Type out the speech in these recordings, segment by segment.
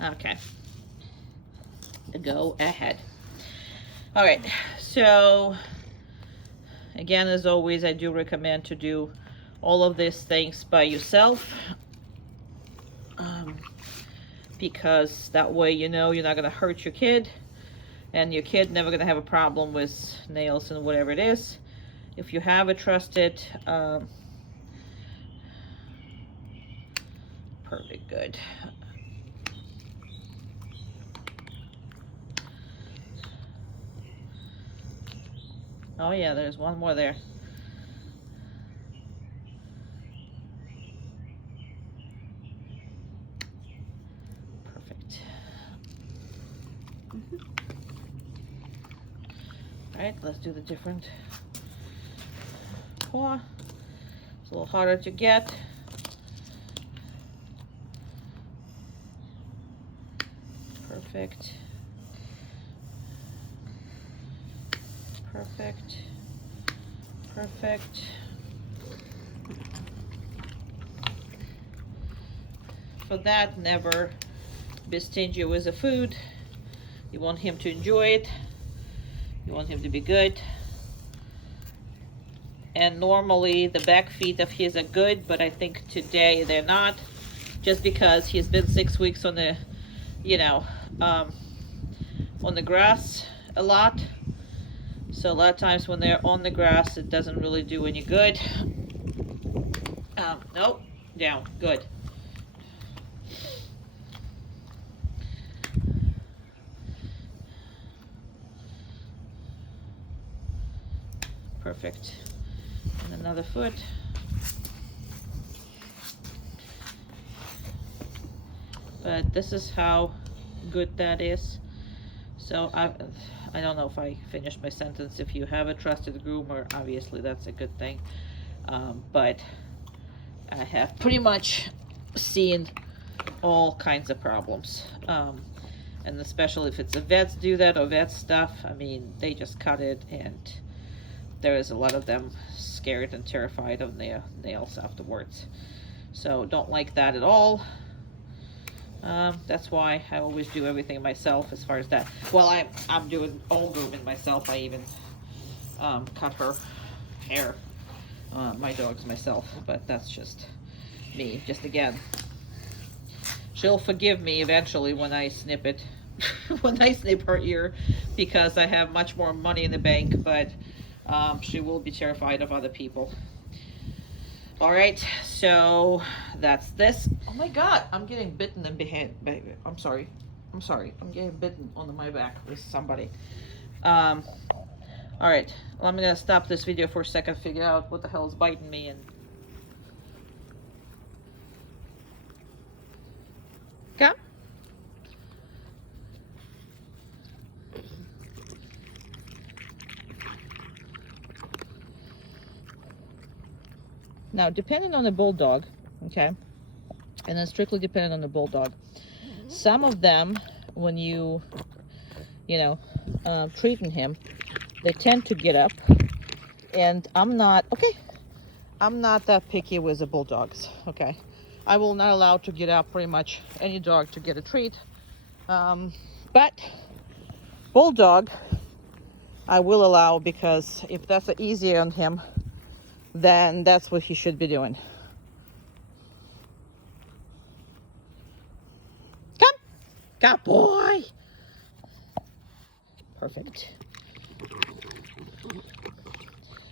Okay. Go ahead. All right. So, again, as always, I do recommend to do all of these things by yourself. Because that way you know you're not going to hurt your kid, and your kid never going to have a problem with nails and whatever it is. If you have a trusted, perfect, good. Oh yeah, there's one more there. Perfect. All right, let's do the different paw. It's a little harder to get. Perfect. Perfect. Perfect. For that, never be stingy with the food. You want him to enjoy it. You want him to be good. And normally the back feet of his are good, but I think today they're not, just because he's been 6 weeks on the, you know, on the grass a lot. So a lot of times when they're on the grass, it doesn't really do any good. Nope, down, good. Perfect. And another foot. But this is how good that is. So I don't know if I finished my sentence. If you have a trusted groomer, obviously that's a good thing. But I have pretty much seen all kinds of problems. And especially if it's a vets do that or vet stuff, I mean, they just cut it, and there is a lot of them scared and terrified of their nails afterwards. So don't like that at all. That's why I always do everything myself as far as that. Well, I'm doing all grooming myself. I even cut her hair, my dogs, myself, but that's just me. Just again, she'll forgive me eventually when I snip it, when I snip her ear, because I have much more money in the bank, but she will be terrified of other people. All right, so that's this. Oh my God, I'm getting bitten in behind. I'm sorry. I'm getting bitten on my back with somebody. All right, well, I'm gonna stop this video for a second, figure out what the hell is biting me, and come. Now, depending on the bulldog, okay, and then strictly dependent on the bulldog, some of them, when you know, treating him, they tend to get up, and I'm not that picky with the bulldogs, okay? I will not allow to get up pretty much any dog to get a treat, but bulldog I will allow, because if that's easier on him, then that's what he should be doing. Come, good boy. Perfect.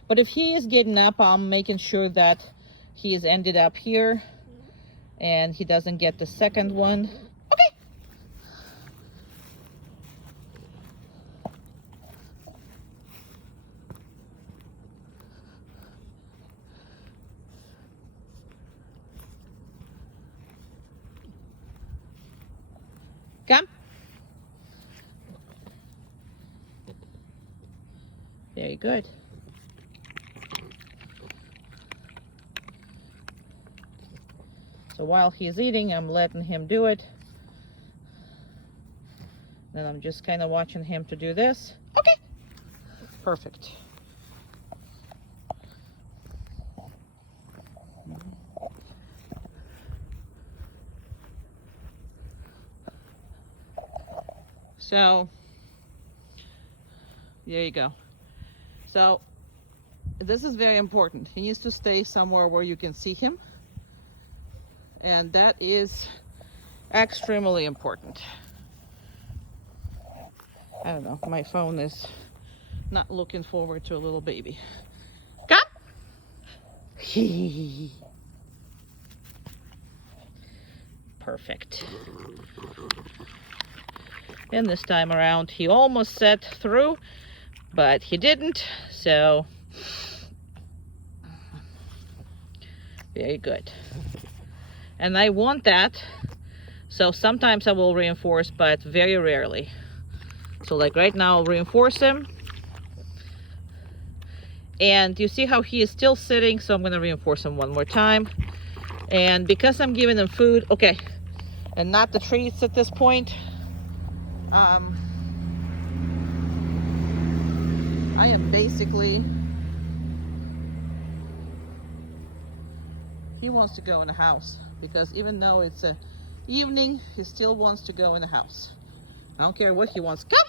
But if he is getting up, I'm making sure that he is ended up here and he doesn't get the second one. Okay. Come. Very good. So while he's eating, I'm letting him do it. Then I'm just kind of watching him to do this. Okay. Perfect. So there you go. So this is very important. He needs to stay somewhere where you can see him, and that is extremely important. I don't know, my phone is not looking forward to a little baby. Come! Perfect. And this time around he almost set through, but he didn't, so very good. And I want that, so sometimes I will reinforce, but very rarely. So like right now I'll reinforce him, and you see how he is still sitting, so I'm going to reinforce him one more time. And because I'm giving him food, okay, and not the treats at this point, I am basically, he wants to go in the house, because even though it's a evening, he still wants to go in the house. I don't care what he wants. Come!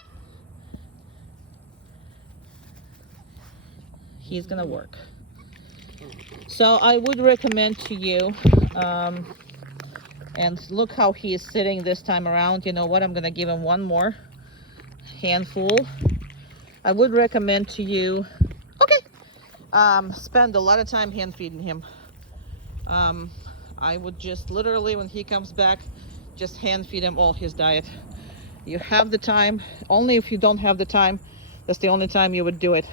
He's gonna work. So I would recommend to you, and look how he is sitting this time around. You know what? I'm gonna give him one more handful. I would recommend to you, okay, spend a lot of time hand feeding him. I would just literally, when he comes back, just hand feed him all his diet. You have the time. Only if you don't have the time, that's the only time you would do it.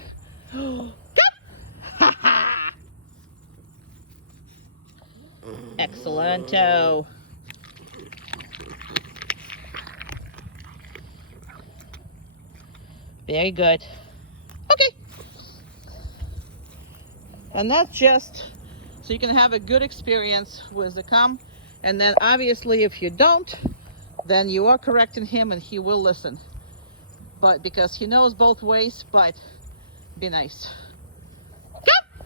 Excellento. Very good. Okay. And that's just so you can have a good experience with the come. And then obviously if you don't, then you are correcting him and he will listen. But because he knows both ways, but be nice. Come!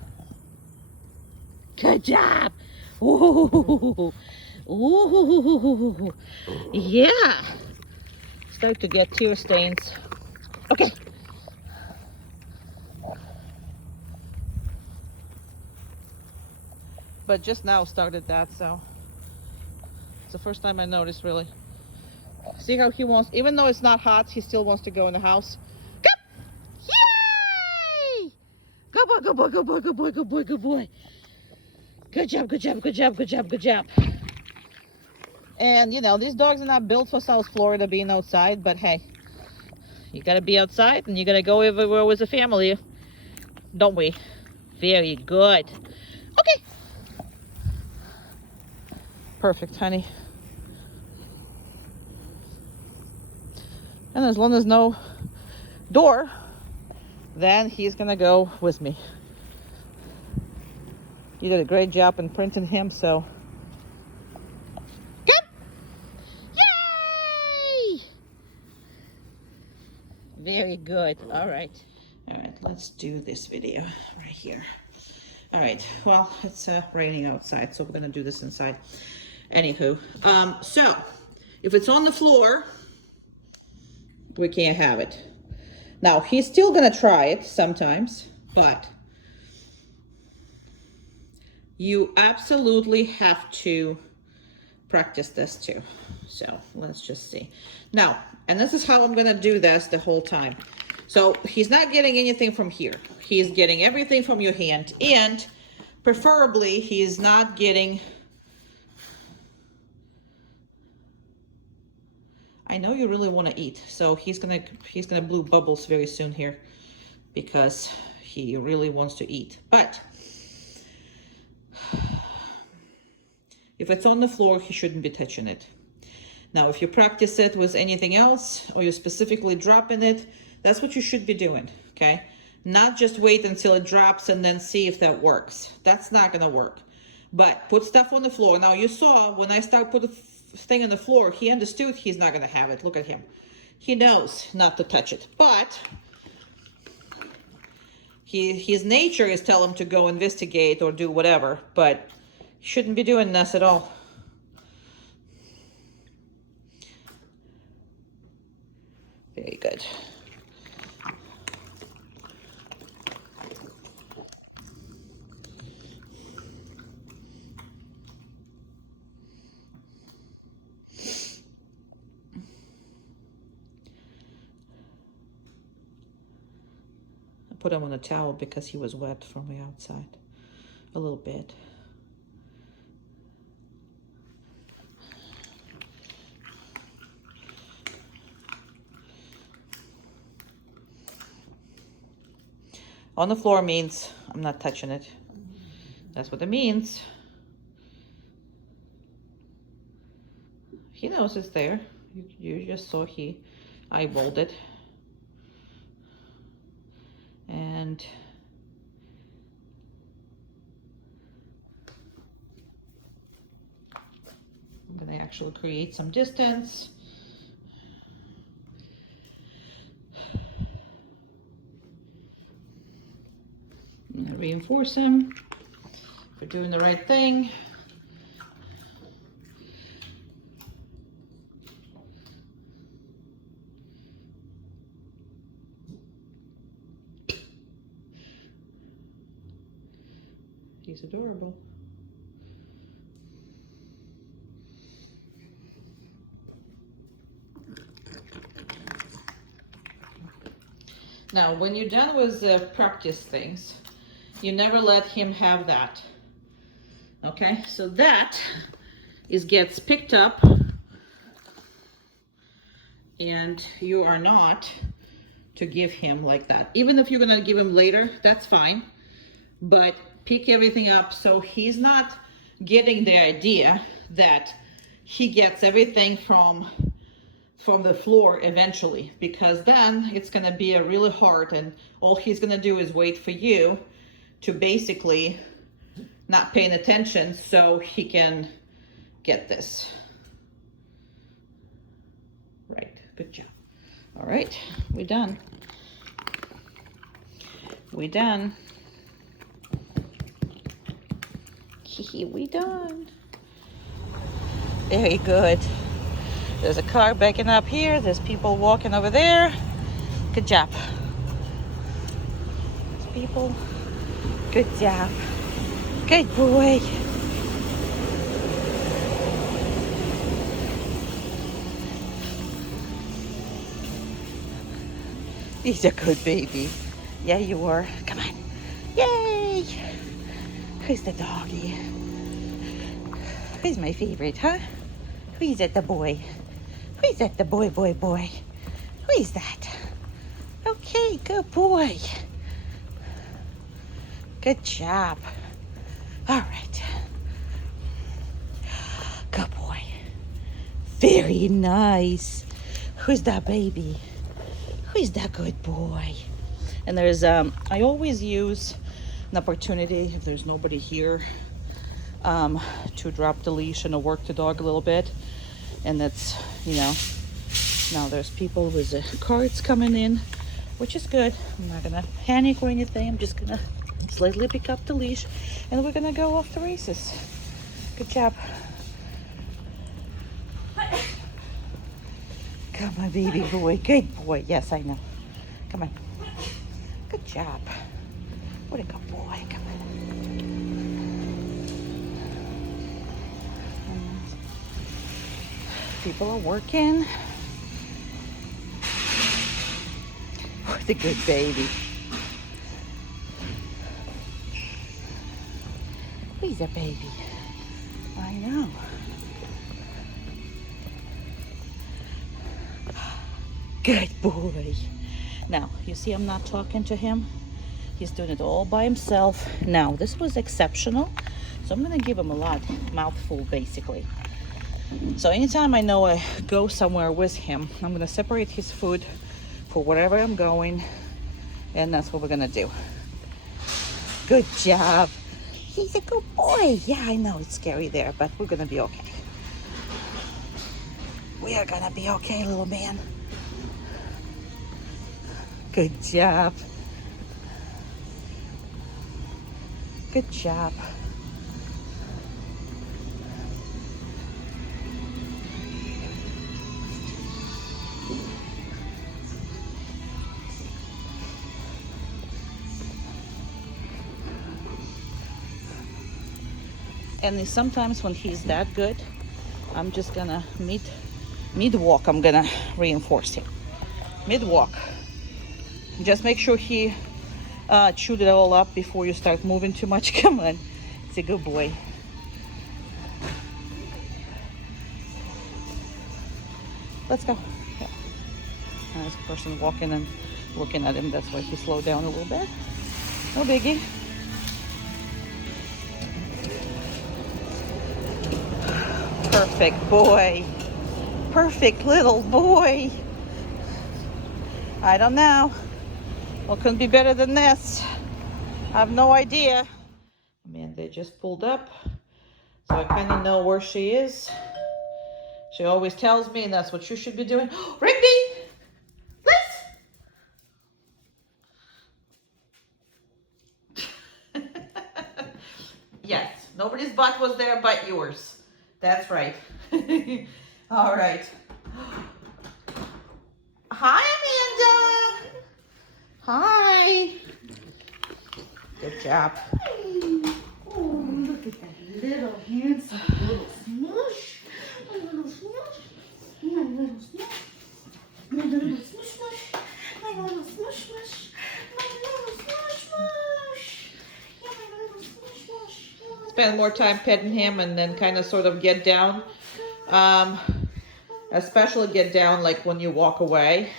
Good job. Ooh. Ooh. Yeah. Start to get tear stains. Okay. But just now started that, so it's the first time I noticed, really. See how he wants, even though it's not hot, he still wants to go in the house. Come! Yay! Good boy, good boy, good boy, good boy, good boy, good boy. Good job, good job, good job, good job, good job. And you know, these dogs are not built for South Florida being outside, but hey, you gotta be outside and you gotta go everywhere with the family, don't we? Very good. Okay. Perfect, honey. And as long as no door, then he's gonna go with me. You did a great job in printing him, so. Come! Yay! Very good. All right. All right, let's do this video right here. All right, well, it's raining outside, so we're gonna do this inside. Anywho, so if it's on the floor, we can't have it. Now, he's still gonna try it sometimes, but you absolutely have to practice this too. So let's just see. Now, and this is how I'm gonna do this the whole time. So he's not getting anything from here. He's getting everything from your hand, and preferably he's not getting, I know you really want to eat, so he's gonna blow bubbles very soon here because he really wants to eat. But if it's on the floor, he shouldn't be touching it. Now, if you practice it with anything else, or you're specifically dropping it, that's what you should be doing, okay? Not just wait until it drops and then see if that works. That's not gonna work. But put stuff on the floor. Now, you saw when I started putting the thing on the floor, he understood he's not gonna have it. Look at him. He knows not to touch it. But his nature is telling him to go investigate or do whatever, but he shouldn't be doing this at all. Very good. I put him on a towel because he was wet from the outside a little bit. On the floor means I'm not touching it. That's what it means. He knows it's there. You just saw he eyeballed it. And I'm gonna actually create some distance. I'm gonna reinforce him for doing the right thing. He's adorable. Now, when you're done with the practice things, you never let him have that. Okay, so that gets picked up, and you are not to give him like that. Even if you're gonna give him later, that's fine, but pick everything up so he's not getting the idea that he gets everything from the floor eventually, because then it's gonna be a really hard, and all he's gonna do is wait for you to basically not paying attention so he can get this. Right, good job. All right, we're done. We're done. We done. Very good. There's a car backing up here. There's people walking over there. Good job. There's people. Good job. Good boy. He's a good baby. Yeah, you are. Come on. Yay! Who's the doggy? Who's my favorite, huh? Who's that the boy? Who's that the boy? Who is that? Okay, good boy. Good job. All right. Good boy. Very nice. Who's that baby? Who's that good boy? And there's, I always use an opportunity if there's nobody here to drop the leash and to work the dog a little bit. And that's, you know, now there's people with the carts coming in, which is good. I'm not gonna panic or anything. I'm just gonna slightly pick up the leash and we're gonna go off the races. Good job. Come on, baby boy. Good boy. Yes, I know. Come on. Good job. What a good boy. Come on. People are working. What a good baby. He's a baby. I know. Good boy. Now, you see I'm not talking to him. He's doing it all by himself. Now, this was exceptional. So I'm gonna give him a lot, mouthful basically. So anytime I know I go somewhere with him, I'm gonna separate his food for wherever I'm going. And that's what we're gonna do. Good job. He's a good boy. Yeah, I know it's scary there, but we're gonna be okay. We are gonna be okay, little man. Good job. Good job. And then sometimes when he's that good, I'm just gonna mid-walk, I'm gonna reinforce him. Mid-walk. Just make sure he chewed it all up before you start moving too much. Come on, it's a good boy. Let's go. Yeah. There's a person walking and looking at him. That's why he slowed down a little bit. No biggie. Perfect boy. Perfect little boy. I don't know. What couldn't be better than this? I have no idea. Amanda just pulled up, so I kind of know where she is. She always tells me, and that's what you should be doing. Rigby! Liz! Yes, nobody's butt was there but yours. That's right. All right. Hi, Amanda. Hi. Good job. Oh, look at that little handsome little smush. My little smush. My little smush. My little smush smush. My little smush smush. My little smush smush. Yeah, my little smush smush. Spend more time petting him and then kind of sort of get down. Especially get down like when you walk away,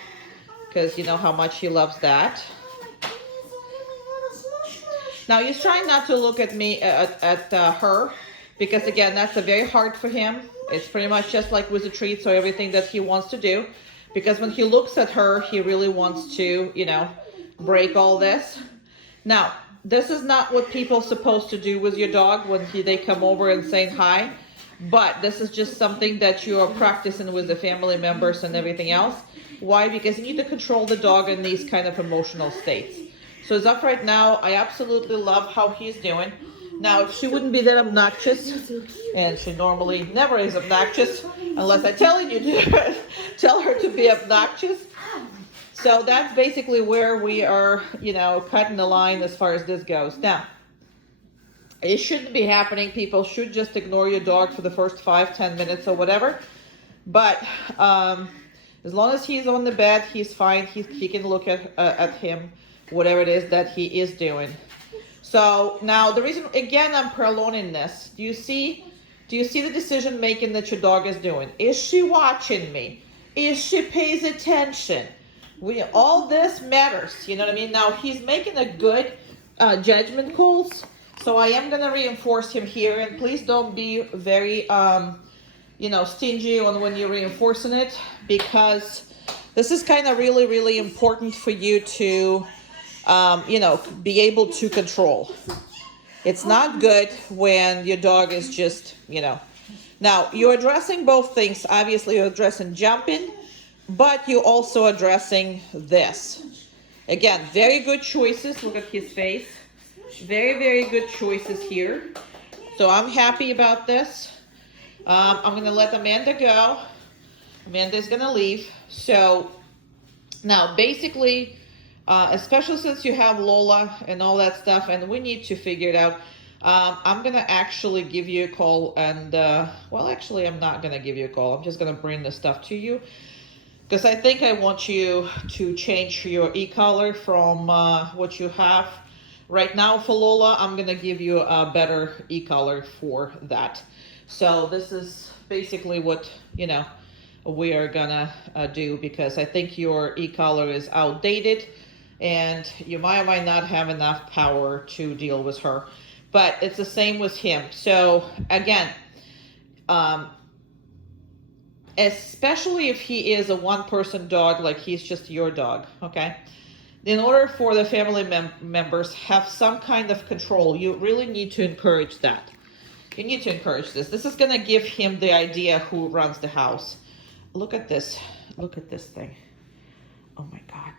because you know how much he loves that. Now he's trying not to look at me, at her, because again, that's very hard for him. It's pretty much just like with the treats or everything that he wants to do. Because when he looks at her, he really wants to, you know, break all this. Now, this is not what people are supposed to do with your dog when they come over and saying hi. But this is just something that you are practicing with the family members and everything else. Why? Because you need to control the dog in these kind of emotional states. So as of right now, I absolutely love how he's doing. Now, if she wouldn't be that obnoxious, and she normally never is obnoxious, unless I tell her to be obnoxious. So that's basically where we are, you know, cutting the line as far as this goes. Now, it shouldn't be happening. People should just ignore your dog for the first 5-10 minutes or whatever. But as long as he's on the bed, he's fine. He can look at him, whatever it is that he is doing. So now the reason, again, I'm prolonging this. Do you see the decision making that your dog is doing? Is she watching me? Is she pays attention? All this matters. You know what I mean? Now he's making a good judgment calls. So I am going to reinforce him here, and please don't be very, you know, stingy on when you're reinforcing it, because this is kind of really, really important for you to, you know, be able to control. It's not good when your dog is just, you know. Now, you're addressing both things. Obviously, you're addressing jumping, but you're also addressing this. Again, very good choices. Look at his face. Very, very good choices here. So I'm happy about this. I'm going to let Amanda go. Amanda's going to leave. So now basically, especially since you have Lola and all that stuff, and we need to figure it out, I'm going to actually give you a call. And, well, actually, I'm not going to give you a call. I'm just going to bring the stuff to you, because I think I want you to change your e-collar from what you have right now for Lola. I'm going to give you a better e-collar for that. So this is basically what, you know, we are going to do, because I think your e-collar is outdated and you might or might not have enough power to deal with her. But it's the same with him. So again, especially if he is a one-person dog, like he's just your dog, okay? In order for the family members have some kind of control, you really need to encourage that. You need to encourage this. This is going to give him the idea who runs the house. Look at this. Look at this thing. Oh my God.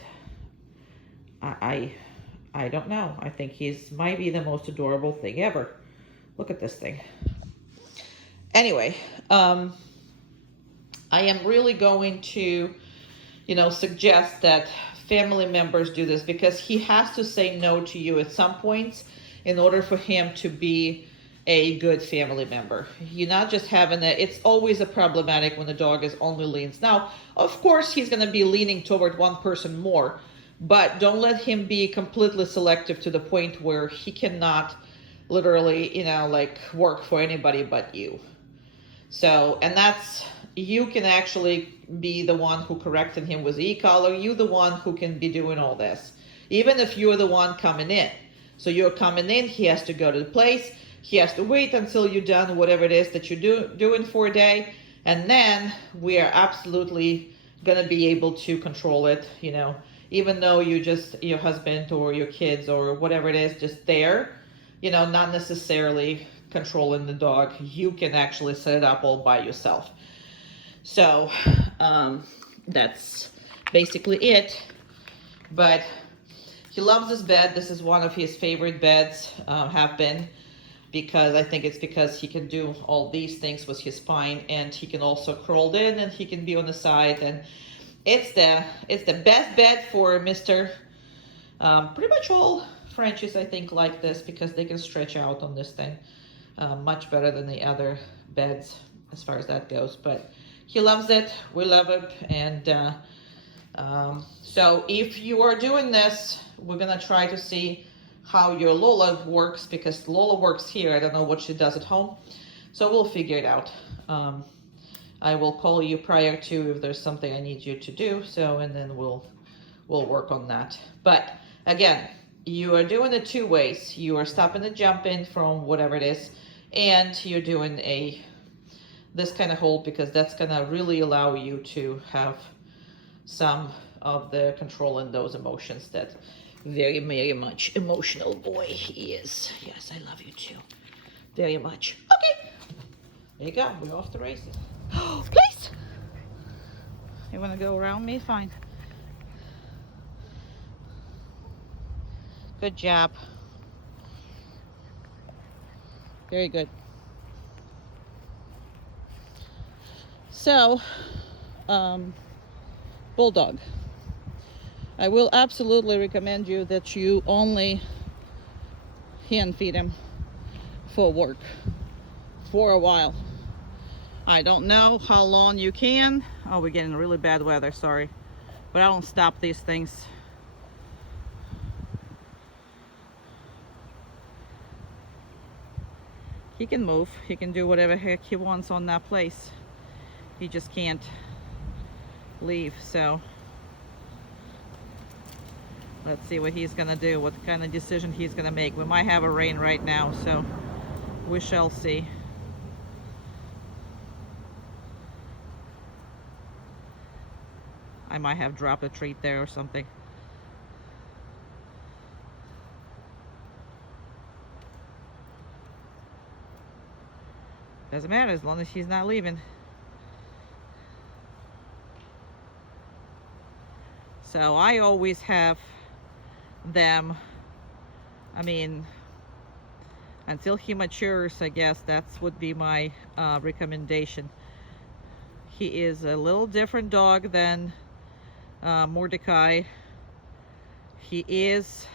I don't know. I think he's might be the most adorable thing ever. Look at this thing. Anyway, I am really going to, you know, suggest that family members do this, because he has to say no to you at some points in order for him to be a good family member. You're not just having a, it's always a problematic when the dog is only leans. Now, of course, he's going to be leaning toward one person more, but don't let him be completely selective to the point where he cannot literally, like work for anybody but you. So, and that's, you can actually be the one who corrected him with e-collar. You the one who can be doing all this, even if you're the one coming in. So you're coming in, he has to go to the place, he has to wait until you're done whatever it is that you're doing for a day, and then we are absolutely going to be able to control it, even though you just, your husband or your kids or whatever it is, just there, not necessarily controlling the dog. You can actually set it up all by yourself. So that's basically it. But he loves this bed. This is one of his favorite beds, have been, because I think it's because he can do all these things with his spine, and he can also crawl in, and he can be on the side, and it's the best bed for Mr. Pretty much all Frenchies, I think, like this, because they can stretch out on this thing much better than the other beds as far as that goes. But he loves it, we love it, and so if you are doing this, we're gonna try to see how your Lola works, because Lola works here. I don't know what she does at home, so we'll figure it out. I will call you prior to if there's something I need you to do, so, and then we'll work on that. But again, you are doing it two ways. You are stopping and jumping from whatever it is, and you're doing this kind of hold, because that's gonna really allow you to have some of the control in those emotions. That very, very much emotional boy he is. Yes, I love you too, very much. Okay, there you go, we're off the races. Please, you want to go around me? Fine. Good job. Very good. So, bulldog. I will absolutely recommend you that you only hand feed him for work for a while. I don't know how long you can. Oh, we're getting really bad weather, sorry. But I don't stop these things. He can move, he can do whatever heck he wants on that place. He just can't leave, so let's see what he's gonna do, what kind of decision he's gonna make. We might have a rain right now, so we shall see. I might have dropped a treat there or something. Doesn't matter as long as she's not leaving. So I always have them, I mean, until he matures, I guess that's would be my recommendation. He is a little different dog than Mordecai. He is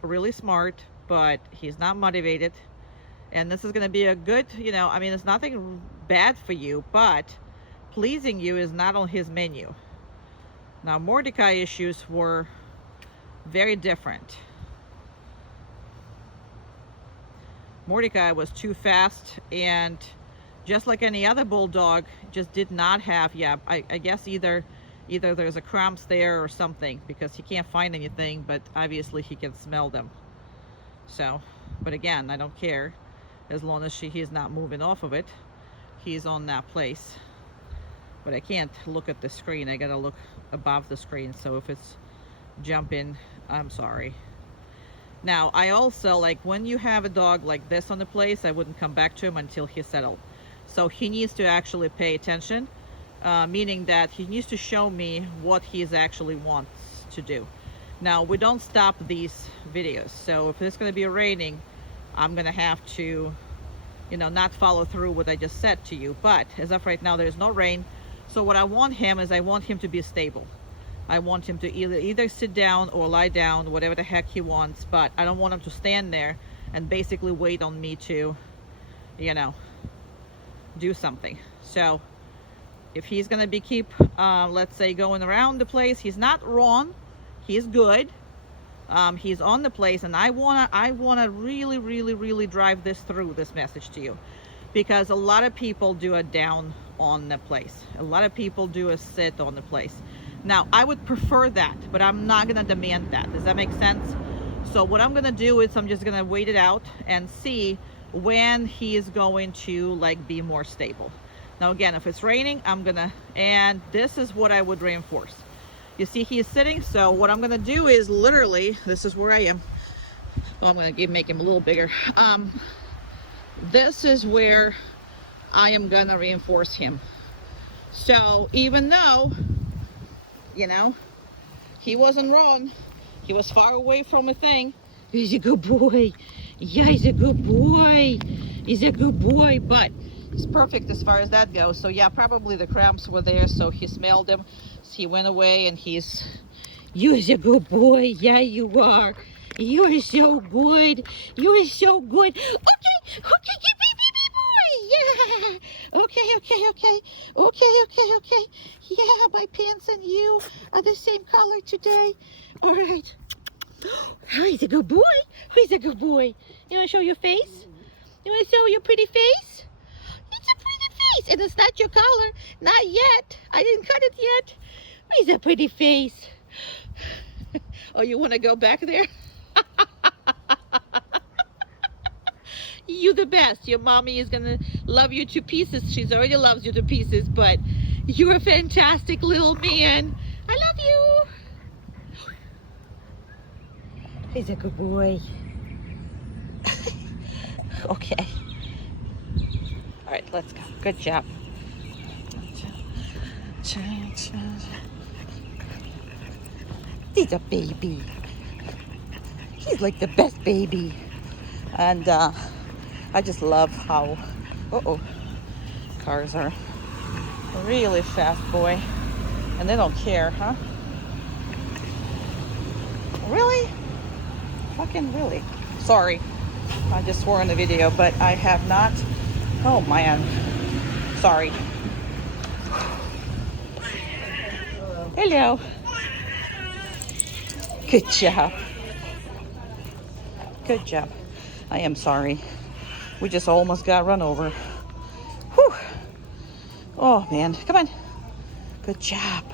really smart, but he's not motivated. And this is going to be a good, I mean, it's nothing bad for you, but pleasing you is not on his menu. Now, Mordecai issues were very different. Mordecai was too fast, and just like any other bulldog, just did not have, I guess either there's a cramps there or something, because he can't find anything, but obviously he can smell them. So, but again, I don't care. As long as he's not moving off of it, he's on that place. But I can't look at the screen. I gotta look above the screen. So if it's jumping, I'm sorry. Now, I also, like, when you have a dog like this on the place, I wouldn't come back to him until he's settled. So he needs to actually pay attention, meaning that he needs to show me what he actually wants to do. Now, we don't stop these videos. So if it's gonna be raining, I'm gonna have to, not follow through what I just said to you. But as of right now, there's no rain. So what I want him is, I want him to be stable. I want him to either sit down or lie down, whatever the heck he wants, but I don't want him to stand there and basically wait on me to, you know, do something. So if he's gonna be keep let's say going around the place, he's not wrong, he's good. He's on the place, and I wanna really drive this message to you, because a lot of people do a down on the place, a lot of people do a sit on the place. Now I would prefer that, but I'm not gonna demand that. Does that make sense? So what I'm gonna do is I'm just gonna wait it out and see when he is going to like be more stable. Now again, if it's raining, and this is what I would reinforce. You see he is sitting, so what I'm gonna do is literally, this is where I am. Well, I'm gonna make him a little bigger. This is where I am gonna reinforce him. So even though, you know, he wasn't wrong, he was far away from a thing. He's a good boy. Yeah, he's a good boy. He's a good boy, but he's perfect as far as that goes. So yeah, probably the cramps were there, so he smelled them. So he went away, and you're a good boy. Yeah, you are. You are so good. You are so good. Okay, boy. Yeah. Okay. Yeah, my pants and you are the same color today. All right. Oh, he's a good boy. He's a good boy. You want to show your face? You want to show your pretty face? It's a pretty face, and it's not your color. Not yet. I didn't cut it yet. He's a pretty face. Oh, you want to go back there? You the best. Your mommy is gonna love you to pieces. She's already loves you to pieces, but you're a fantastic little man. I love you. He's a good boy. Okay. All right, let's go. Good job. He's a baby. He's like the best baby. And I just love how, cars are really fast, boy. And they don't care, huh? Really? Fucking really. Sorry. I just swore in the video, but I have not. Oh, man. Sorry. Hello. Good job. Good job. I am sorry. We just almost got run over. Whew. Oh, man. Come on. Good job.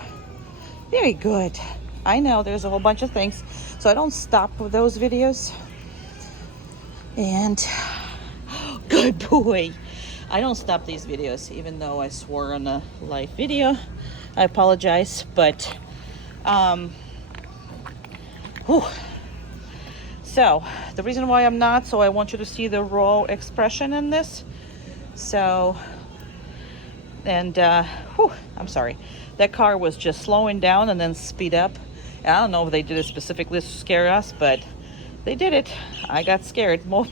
Very good. I know there's a whole bunch of things, so I don't stop with those videos. And good boy. I don't stop these videos, even though I swore on a live video. I apologize, but whew. So the reason why I'm not, so I want you to see the raw expression in this. So, and whew, I'm sorry, that car was just slowing down and then speed up. And I don't know if they did it specifically to scare us, but they did it. I got scared, more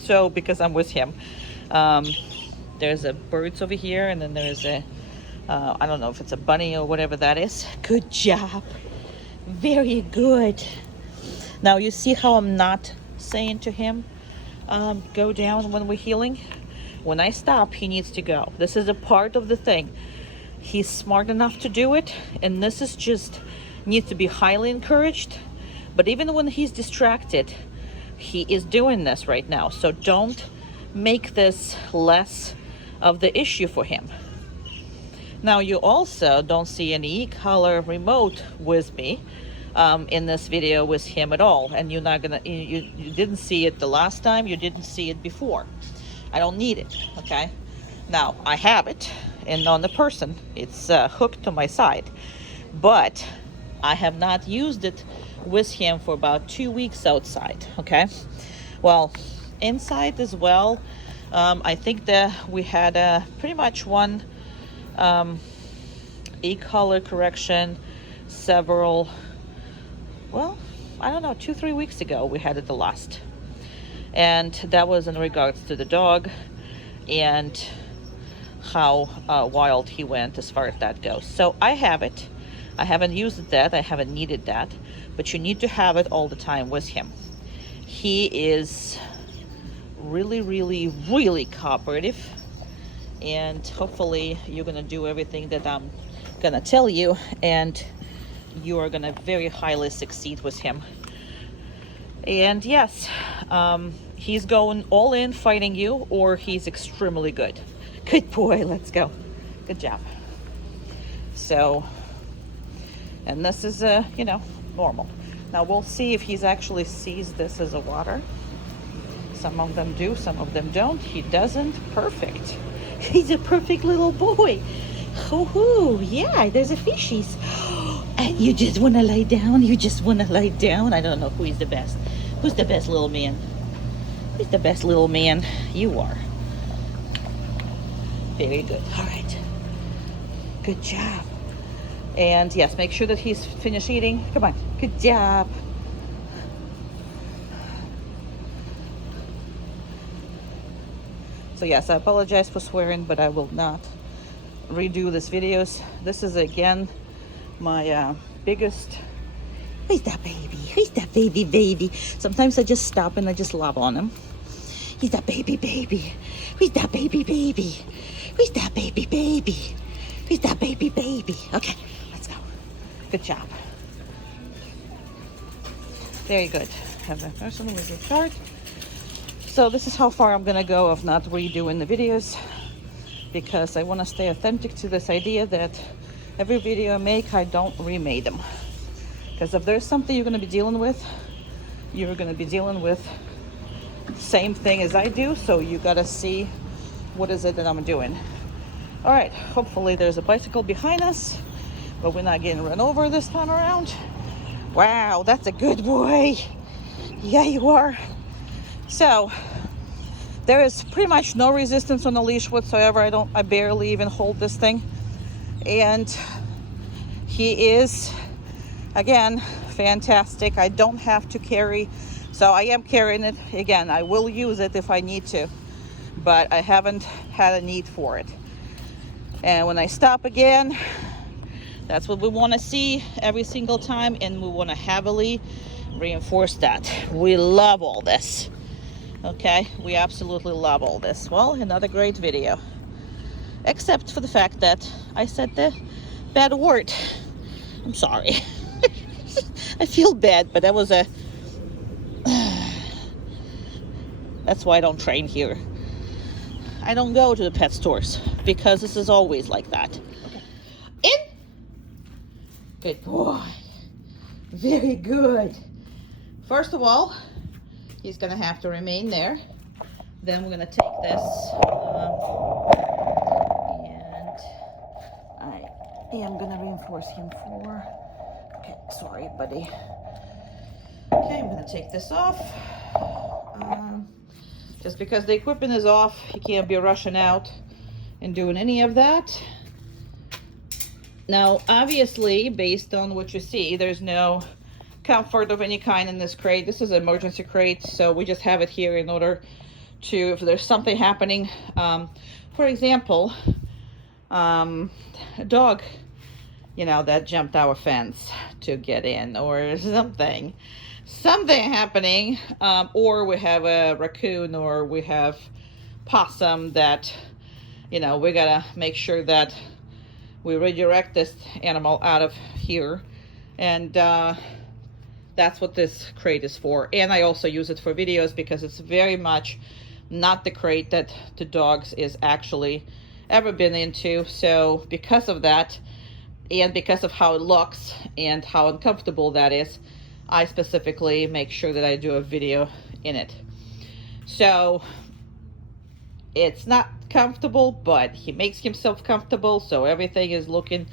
so because I'm with him. There's a birds over here, and then there's a I don't know if it's a bunny or whatever that is. Good job. Very good. Now you see how I'm not saying to him, go down when we're healing. When I stop, he needs to go. This is a part of the thing. He's smart enough to do it, and this is just needs to be highly encouraged. But even when he's distracted, he is doing this right now. So don't make this less of the issue for him. Now you also don't see any e-collar remote with me in this video with him at all, and you're not gonna, you didn't see it the last time, you didn't see it before. I don't need it. Okay, now I have it, and on the person it's hooked to my side, but I have not used it with him for about 2 weeks outside. Okay, well, inside as well. I think that we had pretty much one e-collar correction several, well, I don't know, 2-3 weeks ago we had it the last, and that was in regards to the dog and how wild he went as far as that goes. So I have it. I haven't used that, I haven't needed that, but you need to have it all the time with him. He is really, really, really cooperative. And hopefully you're gonna do everything that I'm gonna tell you, and you are gonna very highly succeed with him. And yes, he's going all in fighting you, or he's extremely good. Good boy, let's go. Good job. So, and this is normal. Now we'll see if he's actually sees this as a water. Some of them do, some of them don't. He doesn't. Perfect. He's a perfect little boy. Oh, yeah, there's a fishies. And you just want to lie down? You just want to lie down? I don't know who is the best. Who's the best little man? Who's the best little man? You are. Very good. All right. Good job. And yes, make sure that he's finished eating. Come on. Good job. So yes, I apologize for swearing, but I will not redo this videos. This is again my biggest. Who's that baby? Who's that baby? Sometimes I just stop and I just love on him. He's that baby. Who's that baby? Who's that baby? Who's that baby? Okay, let's go. Good job. Very good. Have a personal with your chart. So this is how far I'm gonna go of not redoing the videos, because I want to stay authentic to this idea that every video I make, I don't remake them. Because if there's something you're gonna be dealing with, you're gonna be dealing with the same thing as I do. So you gotta see what is it that I'm doing. All right, hopefully there's a bicycle behind us, but we're not getting run over this time around. Wow, that's a good boy. Yeah, you are. So there is pretty much no resistance on the leash whatsoever. I barely even hold this thing. And he is, again, fantastic. I don't have to carry, so I am carrying it. Again, I will use it if I need to, but I haven't had a need for it. And when I stop again, that's what we want to see every single time, and we want to heavily reinforce that. We love all this. Okay, we absolutely love all this. Well, another great video, except for the fact that I said the bad word. I'm sorry. I feel bad, but that was a that's why I don't train here. I don't go to the pet stores, because this is always like that. Okay. In. Good boy. Very good. First of all, he's gonna have to remain there. Then we're gonna take this and I am gonna reinforce him for. Okay, sorry, buddy. Okay, I'm gonna take this off. Just because the equipment is off, he can't be rushing out and doing any of that. Now, obviously, based on what you see, there's no comfort of any kind in this crate. This is an emergency crate, so we just have it here in order to, if there's something happening, for example, a dog, that jumped our fence to get in, or something happening, or we have a raccoon, or we have possum that, we gotta make sure that we redirect this animal out of here. And that's what this crate is for. And I also use it for videos, because it's very much not the crate that the dogs is actually ever been into. So because of that, and because of how it looks and how uncomfortable that is, I specifically make sure that I do a video in it. So it's not comfortable, but he makes himself comfortable, so everything is looking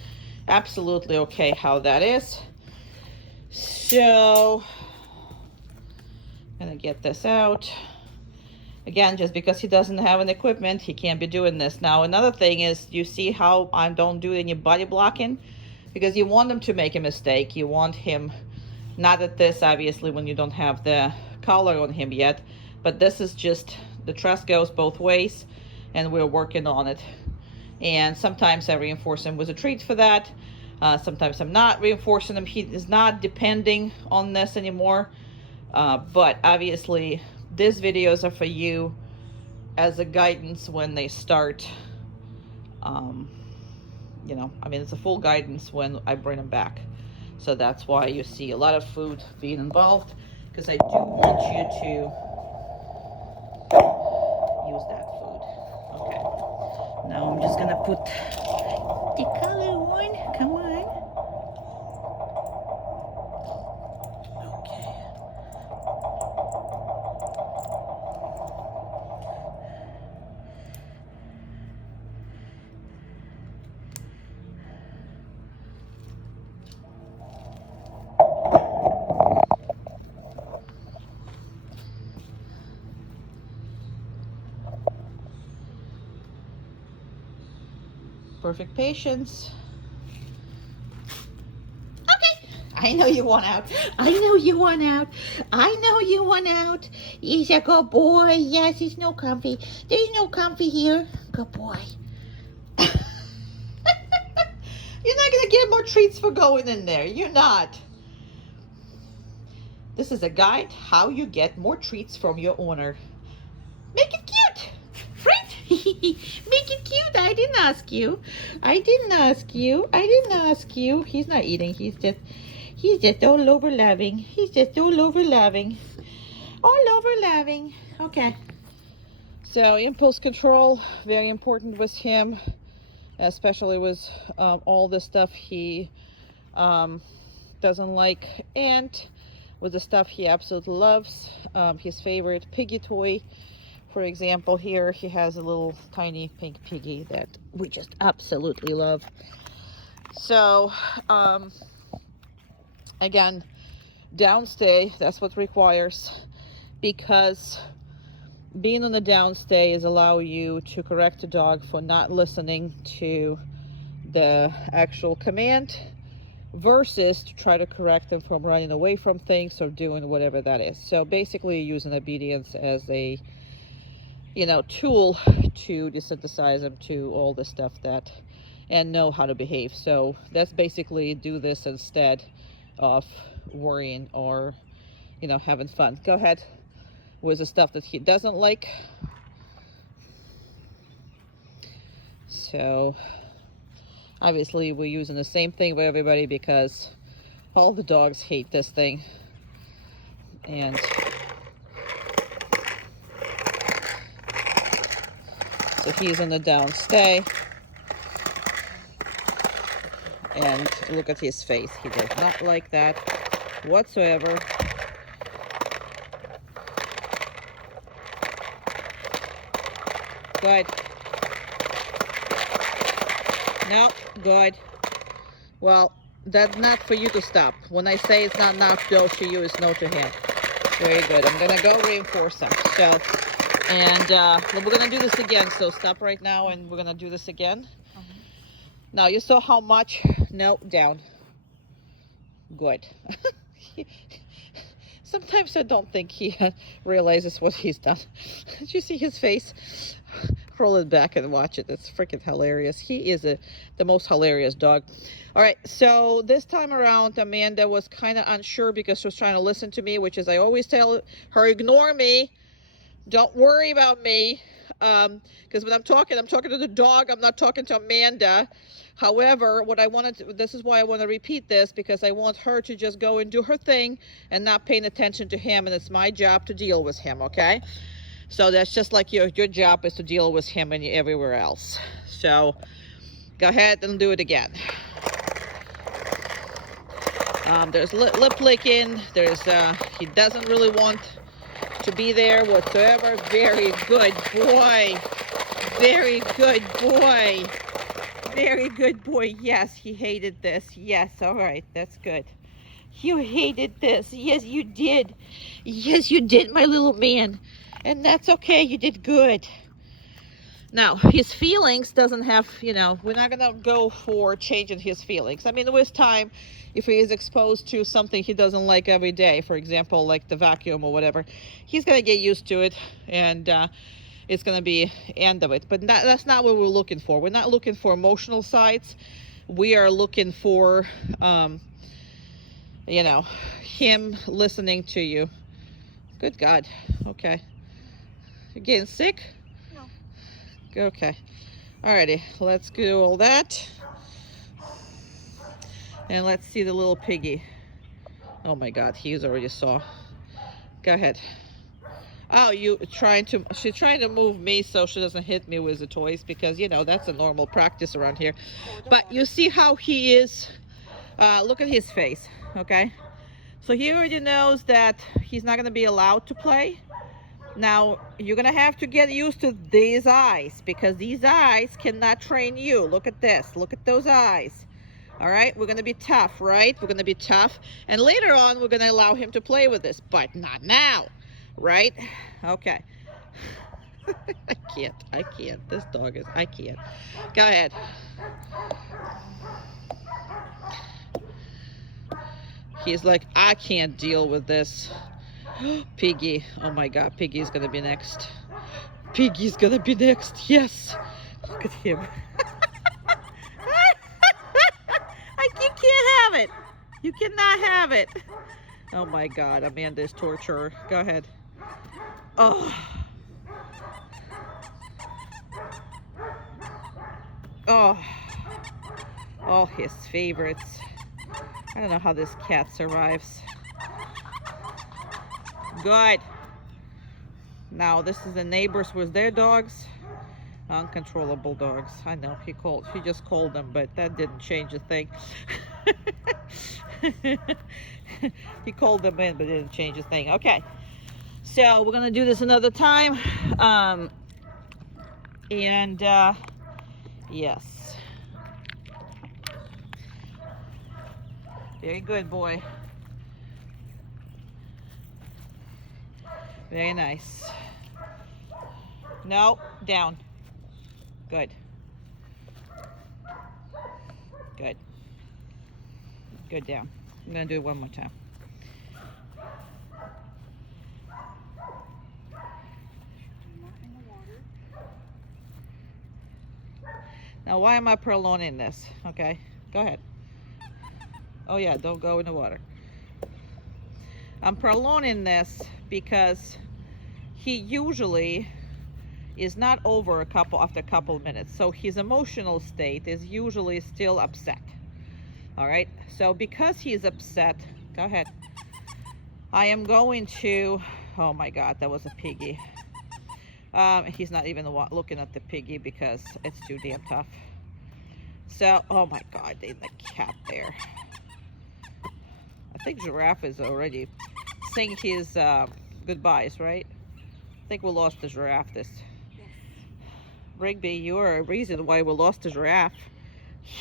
absolutely okay how that is. So I'm gonna get this out. Again, just because he doesn't have an equipment, he can't be doing this. Now, another thing is, you see how I don't do any body blocking? Because you want him to make a mistake. You want him, not at this, obviously, when you don't have the collar on him yet, but this is just, the trust goes both ways, and we're working on it. And sometimes I reinforce him with a treat for that. Sometimes I'm not reinforcing him. He is not depending on this anymore. But obviously, these videos are for you as a guidance when they start, you know, I mean, it's a full guidance when I bring them back. So that's why you see a lot of food being involved, because I do want you to use that food. Okay. Now I'm just gonna put the color one. Come on. Okay. Perfect patience. Okay. I know you want out. I know you want out. I know you want out. He's a good boy. Yes, he's no comfy. There's no comfy here. Good boy. You're not gonna get more treats for going in there. You're not. This is a guide how you get more treats from your owner. Make it cute, right? Make it cute. I didn't ask you. I didn't ask you. I didn't ask you. He's not eating. He's just all over loving. He's just all over loving. All over loving. Okay. So impulse control, very important with him, especially with all the stuff he doesn't like, and with the stuff he absolutely loves. His favorite piggy toy, for example, here he has a little tiny pink piggy that we just absolutely love. So again, downstay, that's what requires, because being on the downstay is allow you to correct a dog for not listening to the actual command, versus to try to correct them from running away from things or doing whatever that is. So basically using obedience as a, you know, tool to desensitize them to all the stuff that, and know how to behave. So that's basically do this instead of worrying or, you know, having fun. Go ahead with the stuff that he doesn't like. So obviously we're using the same thing with everybody because all the dogs hate this thing. And so he's on the downstay. And look at his face. He does not like that whatsoever. Good. No, good. Well, that's not for you to stop. When I say it's not no to you, it's no to him. Very good. I'm gonna go reinforce him. So, and well, we're gonna do this again. So stop right now, and we're gonna do this again. Now you saw how much. No, down. Good. Sometimes I don't think he realizes what he's done. Did you see his face? Roll it back and watch it. It's freaking hilarious. He is the most hilarious dog. All right, so this time around, Amanda was kind of unsure because she was trying to listen to me, which is I always tell her, ignore me. Don't worry about me. Because when I'm talking to the dog. I'm not talking to Amanda. However, what I wanted to, this is why I want to repeat this, because I want her to just go and do her thing and not paying attention to him, and it's my job to deal with him, okay? So that's just like your job is to deal with him and everywhere else. So go ahead and do it again. There's lip licking. There's he doesn't really want to be there whatsoever. Very good boy. Very good boy. Very good boy. Yes, he hated this. Yes, all right, that's good. You hated this. Yes, you did. Yes, you did, my little man. And that's okay. You did good. Now, his feelings doesn't have, you know, we're not going to go for changing his feelings. I mean, with time, if he is exposed to something he doesn't like every day, for example, like the vacuum or whatever, he's going to get used to it, and it's going to be end of it. But that's not what we're looking for. We're not looking for emotional sides. We are looking for, you know, him listening to you. Good God. Okay. You're getting sick? Okay. Alrighty, let's do all that. And let's see the little piggy. Oh my God, he's already saw. Go ahead. Oh, she's trying to move me so she doesn't hit me with the toys, because, you know, that's a normal practice around here. But you see how he is, look at his face, okay? So he already knows that he's not gonna be allowed to play. Now, you're gonna have to get used to these eyes, because these eyes cannot train you. Look at this, look at those eyes. All right, we're gonna be tough, right? We're gonna be tough. And later on, we're gonna allow him to play with this, but not now, right? Okay. I can't. This dog is, I can't. Go ahead. He's like, I can't deal with this. Piggy, oh my God, Piggy's gonna be next. Piggy's gonna be next, yes. Look at him. You can't have it. You cannot have it. Oh my God, Amanda's torturer. Go ahead. Oh. Oh. All his favorites. I don't know how this cat survives. Good. Now this is the neighbors with their dogs. Uncontrollable dogs. I know he just called them, but that didn't change a thing. He called them in, but it didn't change a thing. Okay, so we're gonna do this another time. Yes, very good, boy. Very nice. No, down. Good. Good. Good, down. I'm gonna do it one more time. Now, why am I prolonging this? Okay, go ahead. Oh yeah, don't go in the water. I'm prolonging this because he usually is not over after a couple of minutes. So his emotional state is usually still upset. All right, so because he's upset, go ahead. I am going to, oh my God, that was a piggy. He's not even looking at the piggy because it's too damn tough. So, oh my God, there's the cat there. I think Giraffe is already saying his goodbyes, right? I think we lost the Giraffe this. Rigby, you're a reason why we lost the Giraffe.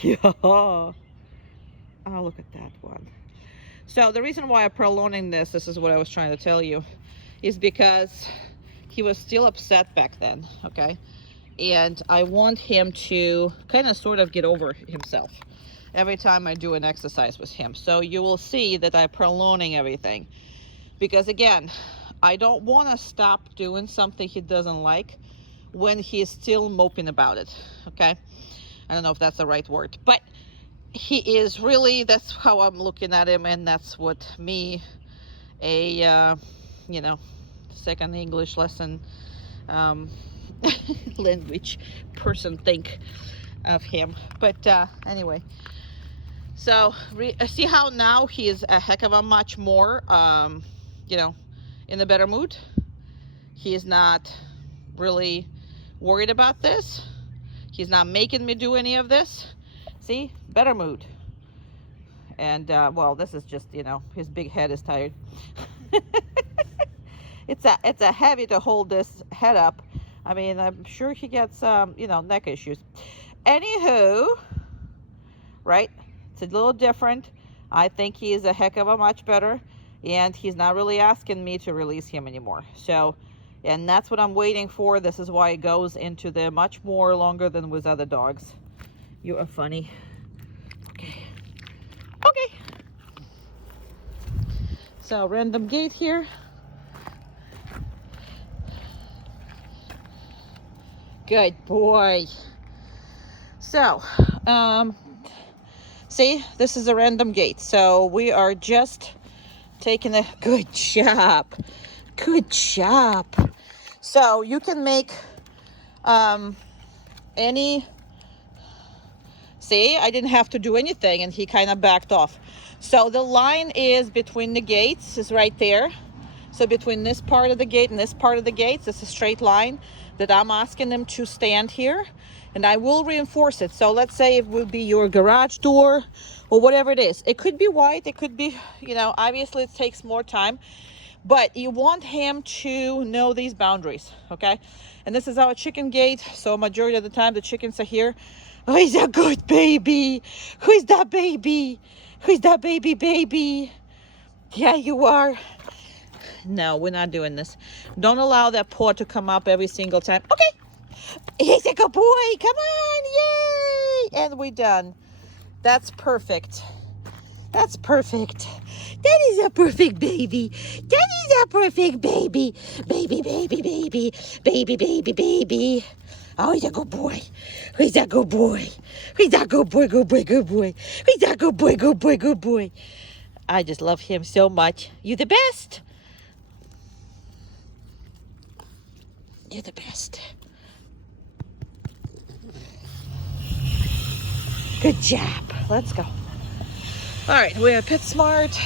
Yeah. Oh, look at that one. So the reason why I'm prolonging this is what I was trying to tell you, is because he was still upset back then, okay? And I want him to kind of sort of get over himself every time I do an exercise with him. So you will see that I'm prolonging everything. Because again, I don't want to stop doing something he doesn't like when he's still moping about it, okay? I don't know if that's the right word, but he is really, that's how I'm looking at him, and that's what me, a, you know, second English lesson language person think of him. But anyway, so see how now he is a heck of a much more, you know, in a better mood. He is not really worried about this. He's not making me do any of this. See, better mood. And well, this is just, you know, his big head is tired. It's a heavy to hold this head up. I mean, I'm sure he gets you know, neck issues. Anywho, right? It's a little different. I think he is a heck of a much better, and he's not really asking me to release him anymore. So, and that's what I'm waiting for. This is why it goes into the much more longer than with other dogs. You are funny. Okay. Okay. So random gate here. Good boy. So, see, this is a random gate. So we are just taking a good job. Good job. So you can make any, see, I didn't have to do anything and he kind of backed off. So the line is between the gates is right there. So between this part of the gate and this part of the gates, it's a straight line that I'm asking them to stand here, and I will reinforce it. So let's say it will be your garage door or whatever it is. It could be white, it could be, you know, obviously it takes more time, but you want him to know these boundaries, okay? And this is our chicken gate, so majority of the time the chickens are here. Oh, he's a good baby. Who's that baby? Who's that baby? Yeah, you are. No, we're not doing this. Don't allow that paw to come up every single time. Okay. He's a good boy. Come on. Yay. And we're done. That's perfect. That's perfect. That is a perfect baby. That is a perfect baby. Baby. Oh, he's a good boy. He's a good boy. He's a good boy. He's a good boy. I just love him so much. You're the best. You're the best. Good job. Let's go. All right, we're at PetSmart.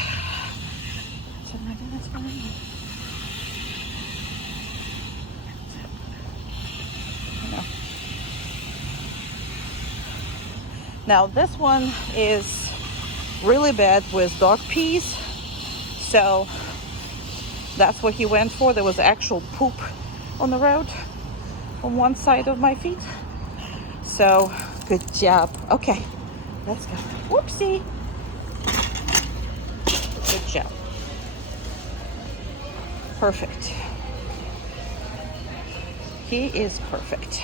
Now this one is really bad with dog pees, so that's what he went for. There was actual poop on the road on one side of my feet. So good job. Okay, let's go. Whoopsie. Good job. Perfect. He is perfect.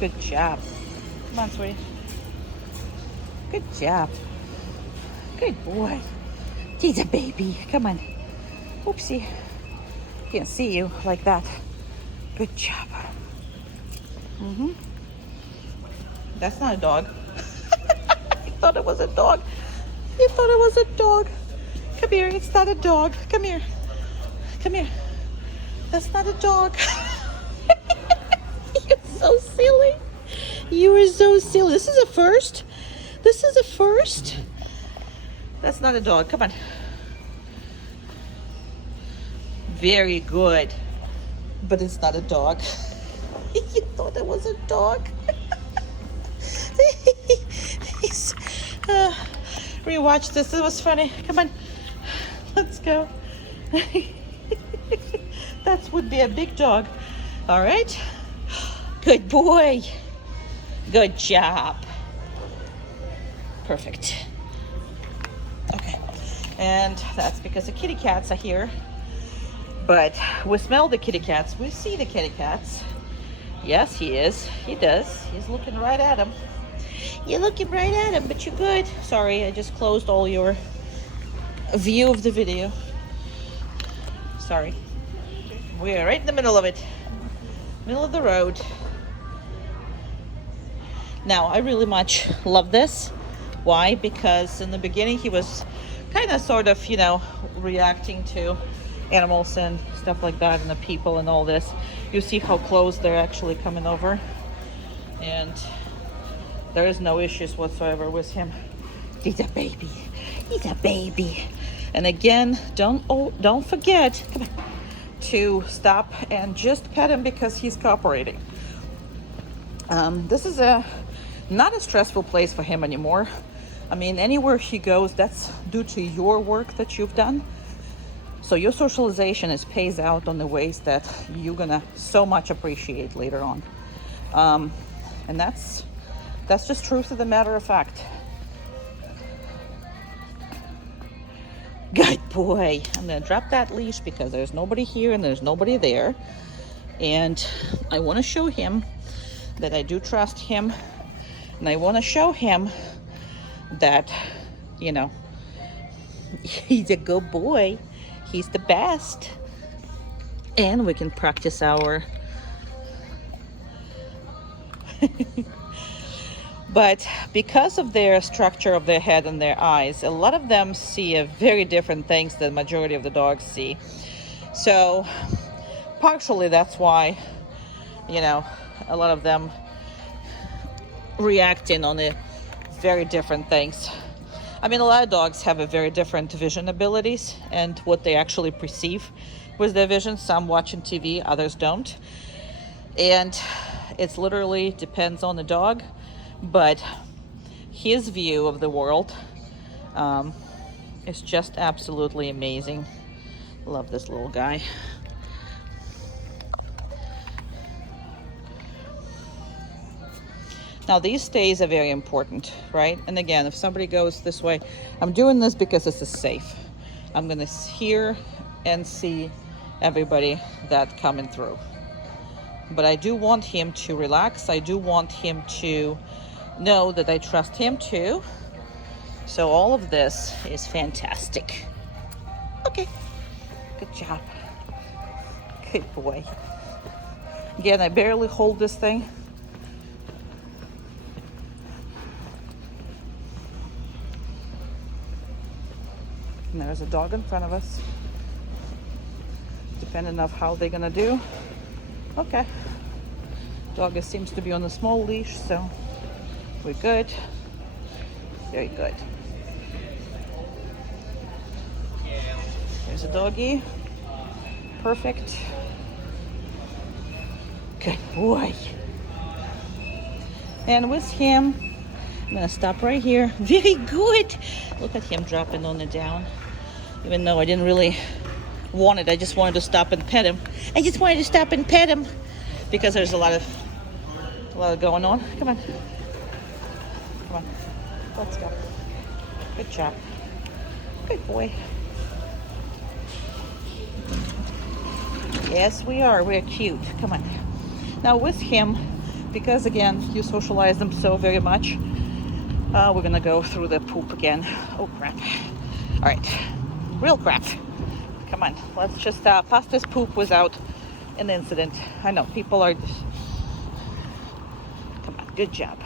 Good job. Come on, sweetie. Good job. Good boy. He's a baby. Come on. Oopsie. Can't see you like that. Good job. That's not a dog. I thought it was a dog. You thought it was a dog. Come here. It's not a dog. Come here. Come here. That's not a dog. You're so silly. You are so silly. This is a first. This is a first. That's not a dog. Come on. Very good. But it's not a dog. You thought it was a dog. Rewatch this. It was funny. Come on. Let's go. That would be a big dog. All right. Good boy. Good job. Perfect. Okay. And that's because the kitty cats are here. But we smell the kitty cats. We see the kitty cats. Yes, he is. He does. He's looking right at him. You're looking right at him, but you're good. Sorry, I just closed all your view of the video. Sorry. We're right in the middle of it. Middle of the road. Now, I really much love this. Why? Because in the beginning, he was kind of sort of, you know, reacting to animals and stuff like that and the people and all this. You see how close they're actually coming over. And there is no issues whatsoever with him. He's a baby. He's a baby. And again, don't forget to stop and just pet him because he's cooperating. This is not a stressful place for him anymore. I mean, anywhere he goes, that's due to your work that you've done. So your socialization pays out on the ways that you're gonna so much appreciate later on. And that's just truth of the matter of fact. Good boy. I'm gonna drop that leash because there's nobody here and there's nobody there. And I wanna show him that I do trust him. And I wanna show him that, you know, he's a good boy. He's the best. And we can practice our but because of their structure of their head and their eyes, a lot of them see very different things than the majority of the dogs see. So partially that's why, you know, a lot of them reacting on the very different things. I mean, a lot of dogs have a very different vision abilities and what they actually perceive with their vision. Some watching TV, others don't. And it's literally depends on the dog, but his view of the world is just absolutely amazing. Love this little guy. Now these stays are very important, right? And again, if somebody goes this way, I'm doing this because this is safe. I'm gonna hear and see everybody that coming through. But I do want him to relax. I do want him to know that I trust him too. So all of this is fantastic. Okay, good job. Good boy. Again, I barely hold this thing. And there's a dog in front of us. Depending on how they're gonna do. Okay. Dog seems to be on a small leash, so we're good. Very good. There's a doggy. Perfect. Good boy. And with him, I'm gonna stop right here. Very good. Look at him dropping on the down. Even though I didn't really want it, I just wanted to stop and pet him. I just wanted to stop and pet him because there's a lot of going on. Come on. Come on. Let's go. Good job. Good boy. Yes, we are. We're cute. Come on. Now with him, because again, you socialize them so very much, we're gonna go through the poop again. Oh crap. All right. Real crap. Come on. Let's just pass this poop without an incident. I know people are... Come on. Good job.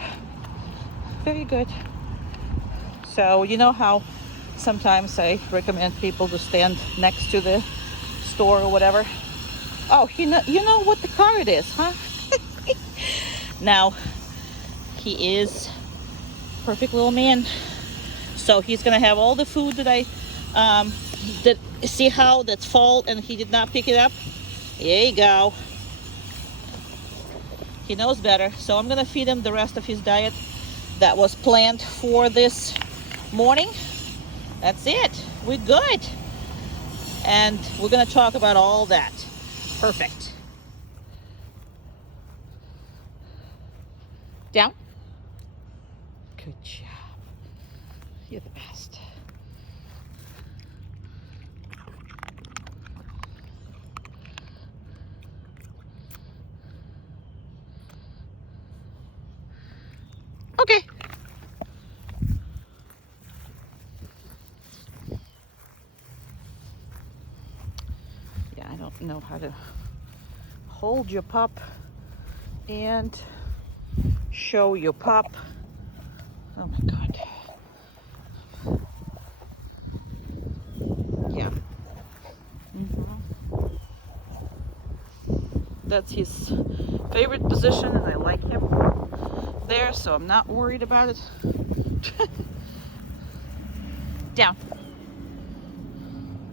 Very good. So you know how sometimes I recommend people to stand next to the store or whatever? Oh, you know what the car it is, huh? Now, he is perfect little man. So he's gonna have all the food that I see how that's fall and he did not pick it up. There you go. He knows better. So I'm gonna feed him the rest of his diet that was planned for this morning. That's it. We're good. And we're gonna talk about all that. Perfect. Down. Good job. You're the best. Okay. Yeah, I don't know how to hold your pup and show your pup. Oh my God. Yeah. That's his favorite position and I like him there, so I'm not worried about it. Down.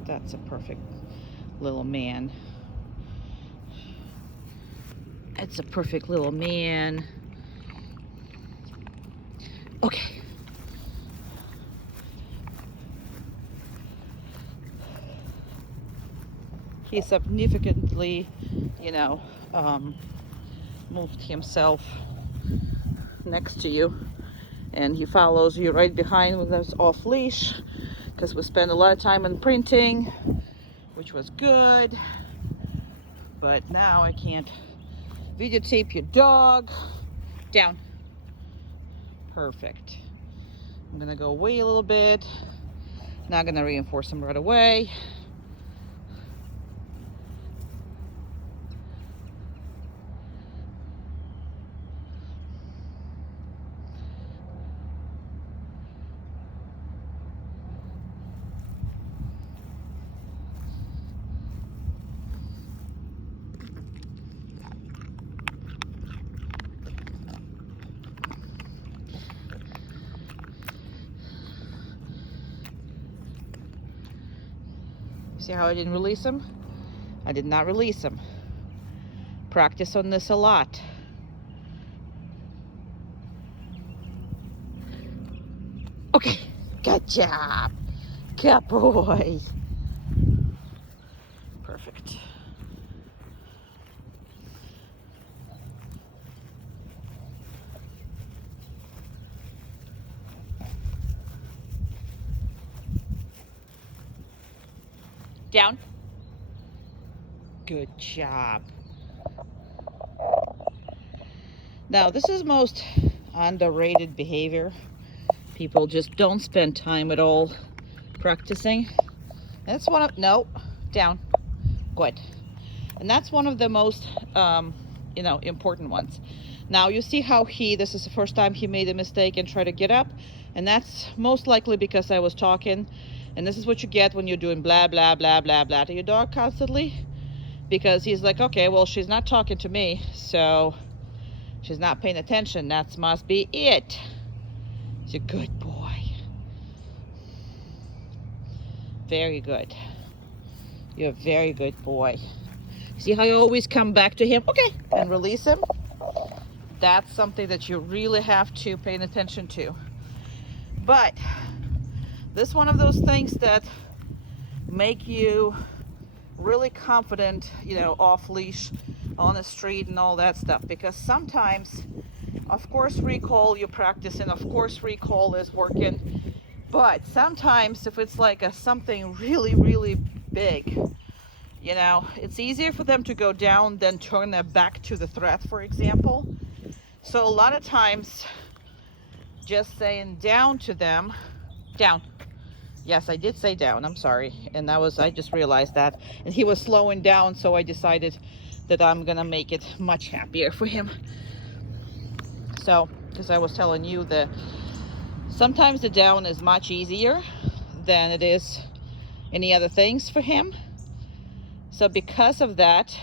That's a perfect little man. It's a perfect little man. Okay. He significantly, moved himself next to you, and he follows you right behind with us off leash because we spent a lot of time in printing, which was good. But now I can't videotape your dog. Down. Perfect. I'm gonna go away a little bit. Not gonna reinforce him right away. See how I didn't release him? I did not release him. Practice on this a lot. Okay, good job. Good boy. Perfect. Down. Good job. Now, this is most underrated behavior. People just don't spend time at all practicing. That's one of, no, down. Good. And that's one of the most, important ones. Now, you see how this is the first time he made a mistake and tried to get up. And that's most likely because I was talking. And this is what you get when you're doing blah, blah, blah, blah, blah to your dog constantly. Because he's like, okay, well, she's not talking to me, so she's not paying attention. That must be it. He's a good boy. Very good. You're a very good boy. See how you always come back to him? Okay, and release him. That's something that you really have to pay attention to. But this is one of those things that make you really confident, off leash, on the street and all that stuff. Because sometimes, of course, recall you're practicing, of course, recall is working. But sometimes if it's like something really, really big, it's easier for them to go down than turn their back to the threat, for example. So a lot of times, just saying down to them, down. Yes, I did say down, I'm sorry. And I just realized that. And he was slowing down, so I decided that I'm gonna make it much happier for him. So, because I was telling you that sometimes the down is much easier than it is any other things for him. So because of that,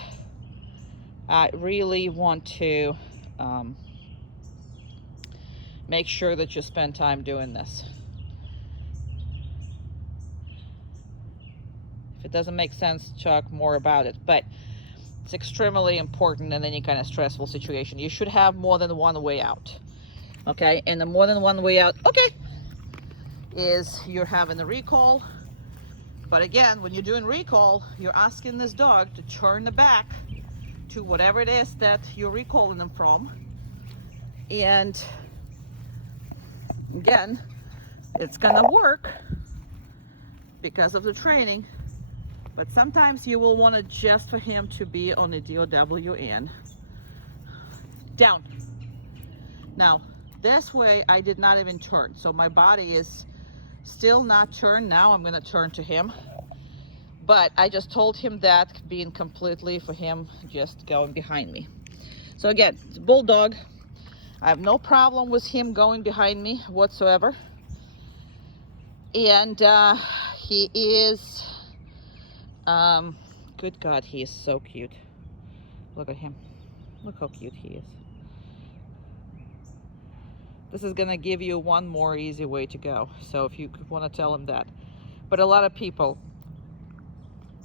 I really want to make sure that you spend time doing this. If it doesn't make sense, talk more about it. But it's extremely important in any kind of stressful situation. You should have more than one way out. Okay, and the more than one way out, okay, is you're having a recall. But again, when you're doing recall, you're asking this dog to turn the back to whatever it is that you're recalling them from. And again, it's gonna work because of the training. But sometimes you will want to just for him to be on a DOW and down. Now, this way I did not even turn. So my body is still not turned. Now I'm going to turn to him. But I just told him that being completely for him just going behind me. So again, it's a bulldog. I have no problem with him going behind me whatsoever. And he is... good God, he is so cute. Look at him. Look how cute he is. This is gonna give you one more easy way to go. So if you want to tell him that. But a lot of people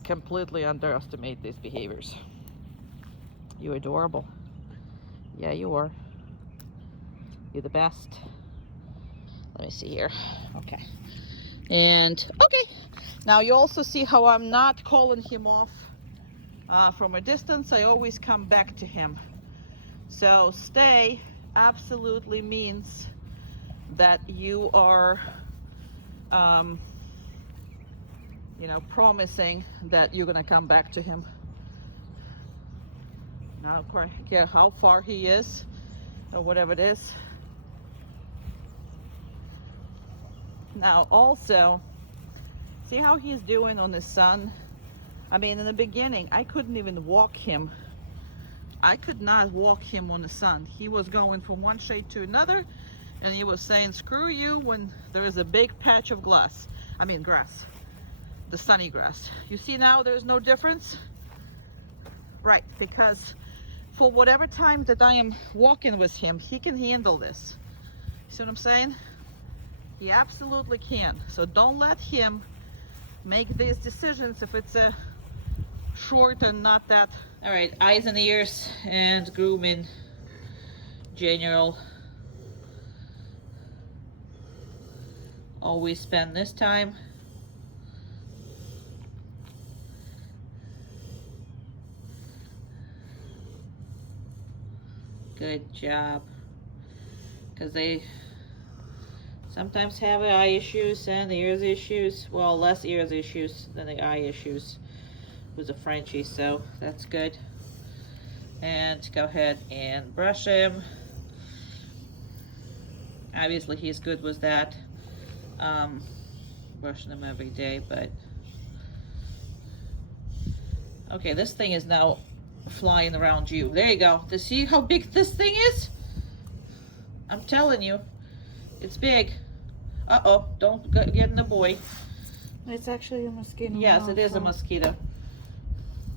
completely underestimate these behaviors. You're adorable. Yeah, you are. You're the best. Let me see here. Okay. And okay. Now you also see how I'm not calling him off from a distance. I always come back to him. So stay absolutely means that you are, promising that you're gonna come back to him. Now, of course, care how far he is or whatever it is. Now also, see how he's doing on the sun? I mean, in the beginning, I couldn't even walk him. I could not walk him on the sun. He was going from one shade to another, and he was saying, screw you, when there is a big patch of grass. The sunny grass. You see now there's no difference? Right, because for whatever time that I am walking with him, he can handle this. See what I'm saying? He absolutely can. So don't let him make these decisions if it's a short and not that. All right, eyes and ears and groom in general. Always spend this time. Good job. Because they sometimes have eye issues and ears issues. Well, less ears issues than the eye issues with a Frenchie, so that's good. And go ahead and brush him. Obviously he's good with that. Brushing him every day, but okay, this thing is now flying around you. There you go. To see how big this thing is? I'm telling you, it's big. Uh-oh, don't get in the boy. It's actually a mosquito. Yes, it is a mosquito.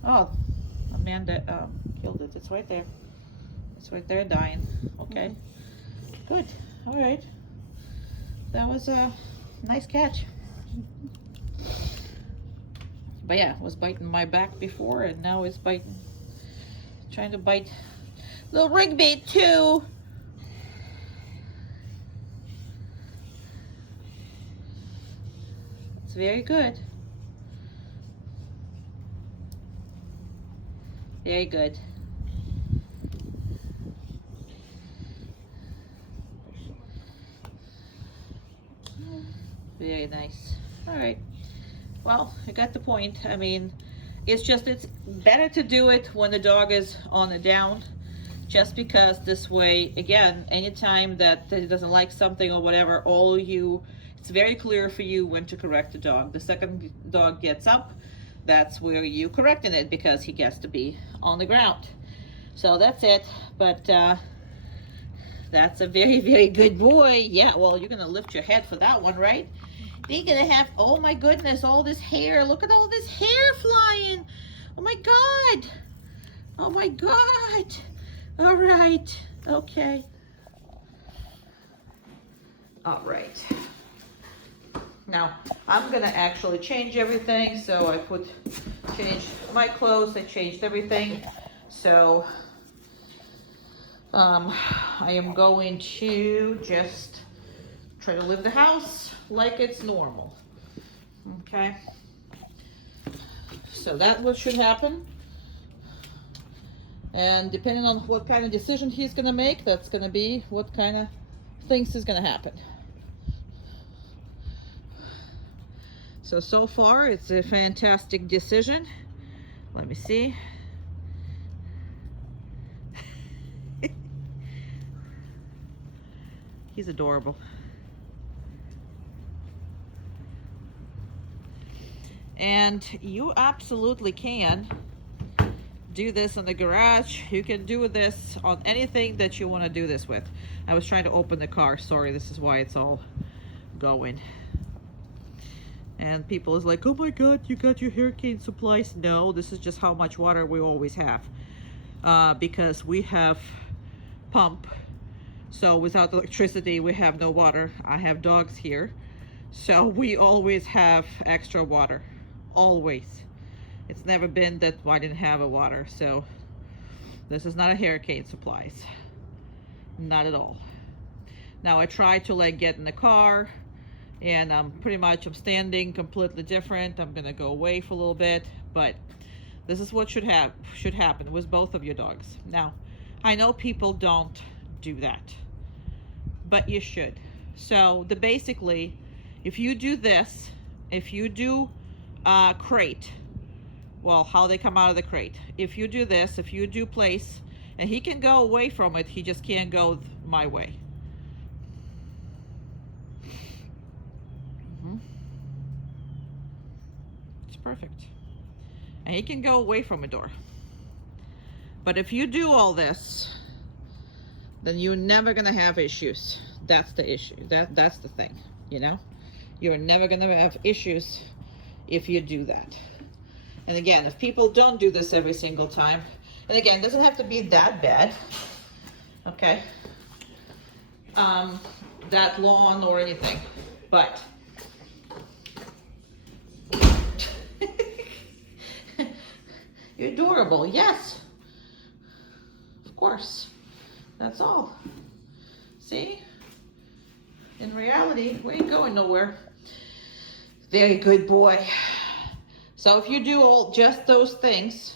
Oh, Amanda killed it. It's right there. It's right there dying. Okay, good. All right. That was a nice catch. But yeah, it was biting my back before, and now it's biting, trying to bite little Rigby too. It's very good. Very good. Very nice. All right. Well, I got the point. I mean, it's better to do it when the dog is on the down, just because this way, again, anytime that he doesn't like something or whatever, it's very clear for you when to correct the dog. The second dog gets up, that's where you correcting it, because he gets to be on the ground. So that's it. But that's a very, very good boy. Yeah, well, you're gonna lift your head for that one, right? They're gonna have, oh my goodness, all this hair. Look at all this hair flying. Oh my God. Oh my God. All right. Okay. All right. Now, I'm gonna actually change everything. So I changed my clothes, I changed everything. So I am going to just try to leave the house like it's normal. Okay. So that's what should happen. And depending on what kind of decision he's gonna make, that's gonna be what kind of things is gonna happen. So far it's a fantastic decision. Let me see. He's adorable. And you absolutely can do this in the garage. You can do this on anything that you want to do this with. I was trying to open the car. Sorry, this is why it's all going. And people is like, oh my God, you got your hurricane supplies. No, this is just how much water we always have. Because we have pump. So without electricity, we have no water. I have dogs here. So we always have extra water. Always. It's never been that I didn't have a water. So this is not a hurricane supplies. Not at all. Now I tried to like get in the car, and I'm standing completely different. I'm gonna go away for a little bit, but this is what should happen with both of your dogs. Now, I know people don't do that, but you should. So basically, if you do this, if you do crate, well, how they come out of the crate. If you do this, if you do place, and he can go away from it, he just can't go my way. It's perfect. And he can go away from a door. But if you do all this, then you're never gonna have issues. That's the issue. That's the thing, you know? You're never gonna have issues if you do that. And again, if people don't do this every single time, and again, it doesn't have to be that bad, okay? That long or anything, but You're adorable. Yes. Of course. That's all. See? In reality, we ain't going nowhere. Very good boy. So if you do just those things,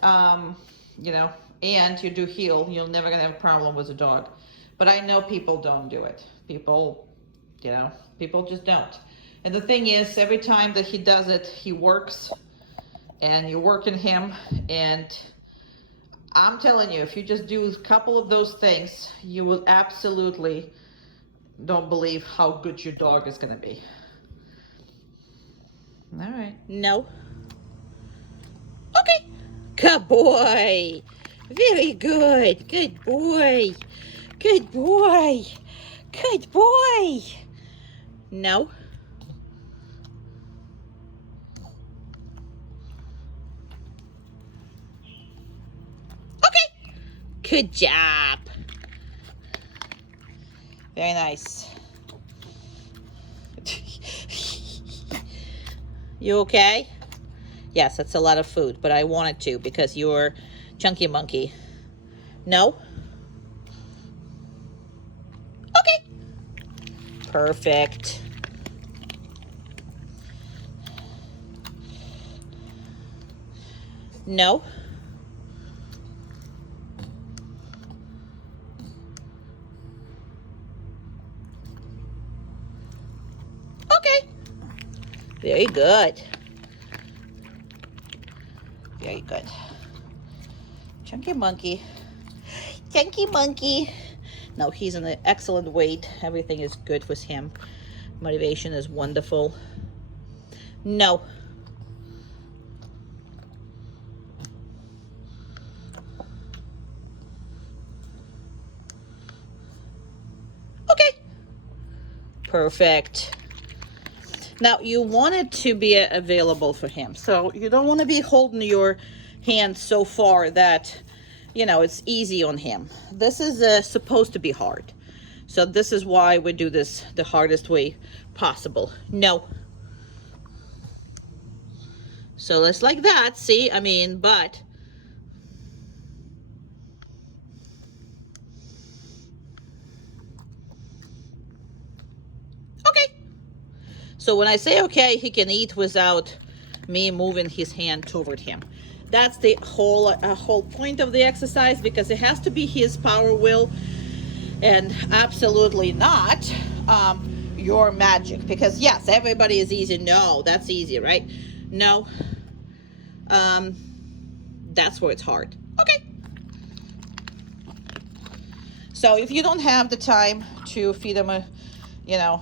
you know, and you do heal, you're never gonna have a problem with a dog. But I know people don't do it. People, you know, people just don't. And the thing is, every time that he does it, he works, and you're working him, and I'm telling you, if you just do a couple of those things, you will absolutely don't believe how good your dog is gonna be. All right. No. Okay. Good boy. Very good. Good boy. Good boy. Good boy. No. Okay. Good job. Very nice. You okay? Yes, that's a lot of food, but I wanted to because you're chunky monkey. No? Okay. Perfect. No? Okay. Very good. Very good. Chunky monkey. Chunky monkey. No, he's in an excellent weight. Everything is good with him. Motivation is wonderful. No. Okay. Perfect. Now, you want it to be available for him. So you don't want to be holding your hand so far that, you know, it's easy on him. This is supposed to be hard. So this is why we do this the hardest way possible. No. So it's like that, see? I mean, but... Okay. So when I say okay, he can eat without me moving his hand toward him. That's the whole point of the exercise, because it has to be his power will and absolutely not your magic. Because yes, everybody is easy. No, that's easy, right? No, that's where it's hard. Okay. So if you don't have the time to feed him you know,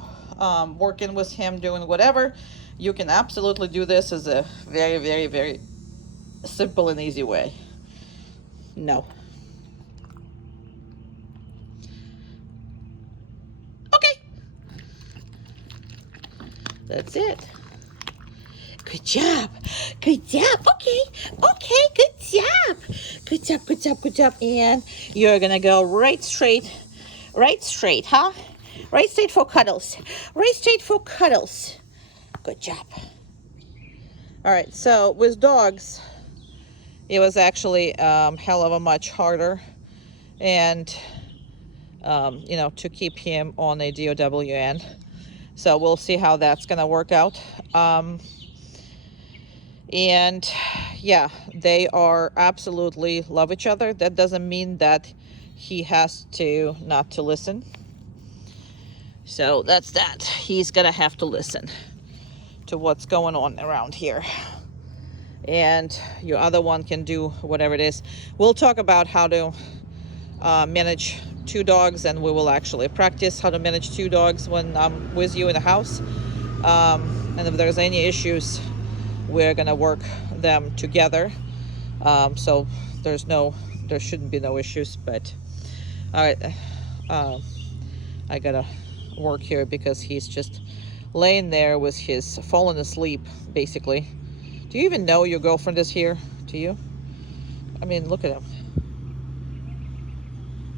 working with him, doing whatever, you can absolutely do this as a very, very, very simple and easy way. No. Okay. That's it. Good job. Good job. Okay. Okay. Good job. Good job. Good job. Good job. And you're going to go right straight. Right straight, huh? Right straight for cuddles. Right straight for cuddles. Good job. All right. So with dogs, it was actually hell of a much harder, and you know, to keep him on a DOWN. So we'll see how that's gonna work out. And yeah, they are absolutely love each other. That doesn't mean that he has to not to listen. So that's that. He's gonna have to listen to what's going on around here. And your other one can do whatever it is. We'll talk about how to manage 2 dogs, and we will actually practice how to manage 2 dogs when I'm with you in the house. And if there's any issues, we're gonna work them together. So there shouldn't be no issues. But all right, I gotta work here because he's just laying there with his falling asleep, basically. Do you even know your girlfriend is here? Do you? I mean, look at him.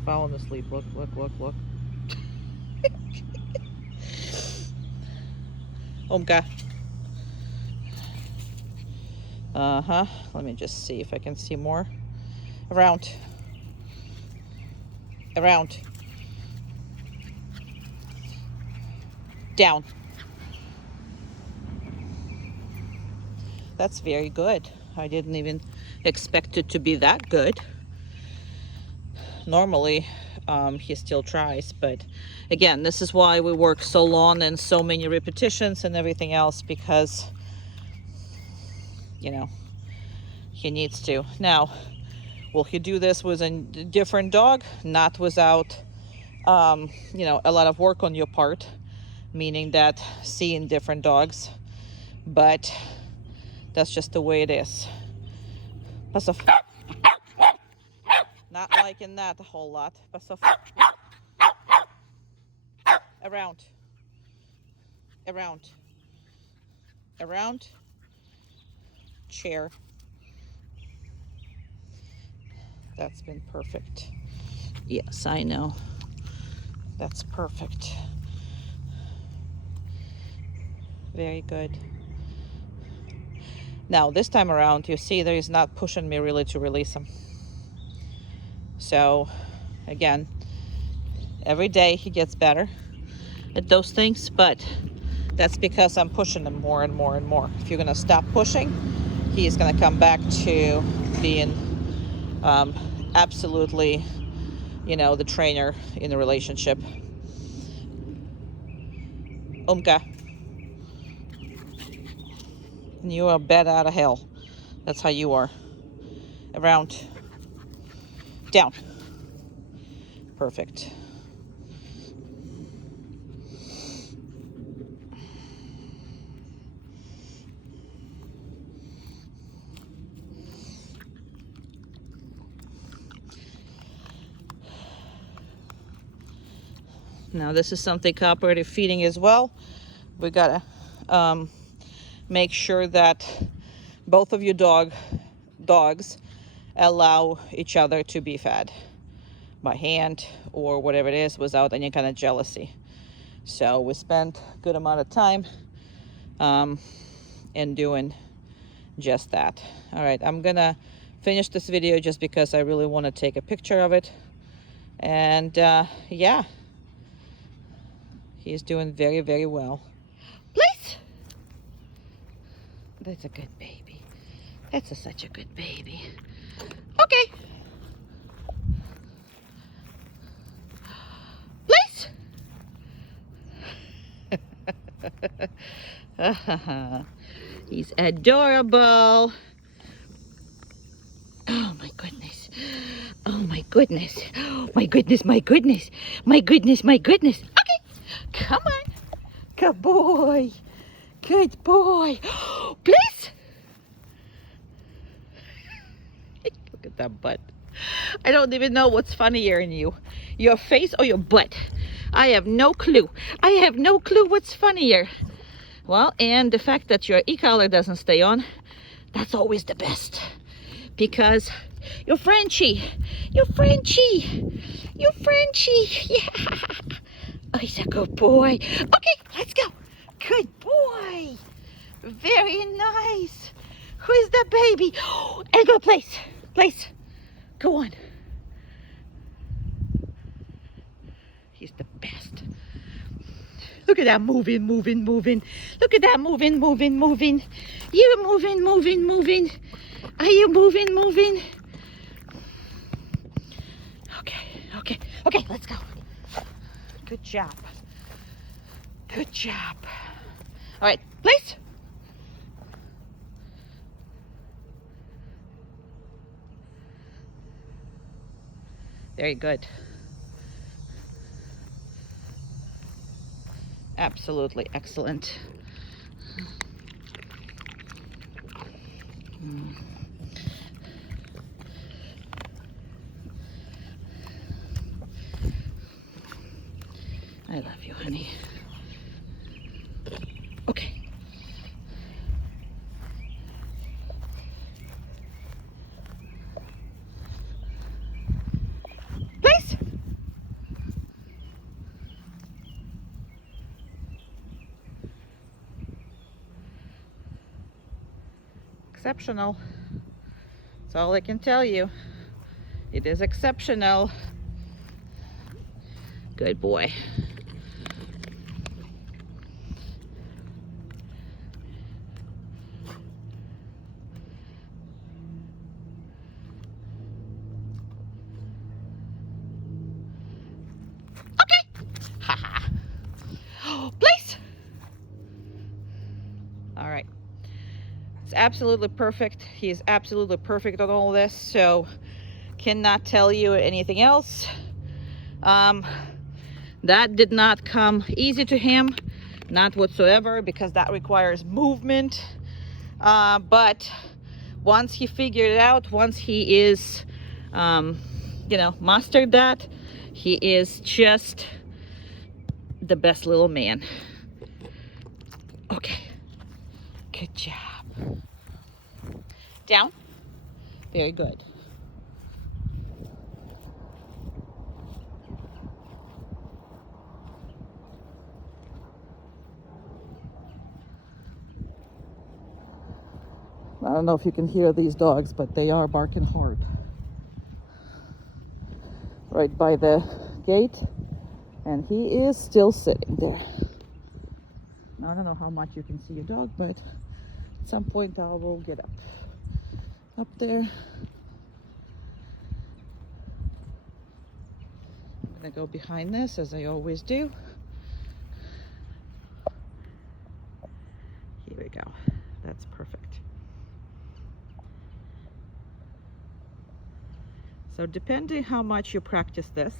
Falling asleep. Look, look, look, look. Omka. Uh-huh. Let me just see if I can see more. Around. Around. Down. That's very good. I didn't even expect it to be that good. Normally, he still tries, but again, this is why we work so long and so many repetitions and everything else, because, you know, he needs to. Now, will he do this with a different dog? Not without, you know, a lot of work on your part, meaning that seeing different dogs, but that's just the way it is. Pass off. Not liking that a whole lot. Pass off. Around. Around. Around. Chair. That's been perfect. Yes, I know. That's perfect. Very good. Now, this time around, you see that he's not pushing me really to release him. So, again, every day he gets better at those things, but that's because I'm pushing him more and more and more. If you're going to stop pushing, he's going to come back to being absolutely, you know, the trainer in the relationship. Umka. And you are bad out of hell. That's how you are. Around. Down. Perfect. Now this is something cooperative feeding as well. We gotta make sure that both of your dogs allow each other to be fed by hand or whatever it is without any kind of jealousy. So we spent a good amount of time in doing just that. All right, I'm gonna finish this video just because I really want to take a picture of it. And yeah, he's doing very, very well. Please. That's a good baby. That's such a good baby. Okay. Please. He's adorable. Oh my goodness. Oh my goodness. My goodness, my goodness. My goodness, my goodness. Okay. Come on. Good boy. Good boy. Please. Look at that butt. I don't even know what's funnier in you. Your face or your butt. I have no clue. I have no clue what's funnier. Well, and the fact that your e-collar doesn't stay on, that's always the best. Because you're Frenchie. You're Frenchie. You're Frenchie. Yeah. Oh, he's a good boy. Okay, let's go. Good boy. Very nice. Who is the baby? And go place. Place. Go on. He's the best. Look at that moving, moving, moving. Look at that moving, moving, moving. You moving, moving, moving. Are you moving, moving? Okay, okay, okay, let's go. Good job. Good job. All right, place. Very good. Absolutely excellent. I love you, honey. Okay. Place. exceptional. That's all I can tell you. It is exceptional. Good boy. Okay. Haha. Please. All right. It's absolutely perfect. He is absolutely perfect on all this. So cannot tell you anything else. That did not come easy to him, not whatsoever, because that requires movement. But once he figured it out, once he is, mastered that, he is just the best little man. Okay, good job. Down. Very good. I don't know if you can hear these dogs, but they are barking hard. Right by the gate, and he is still sitting there. Now, I don't know how much you can see your dog, but at some point I will get up there. I'm gonna go behind this as I always do. Here we go. That's perfect. So depending how much you practice this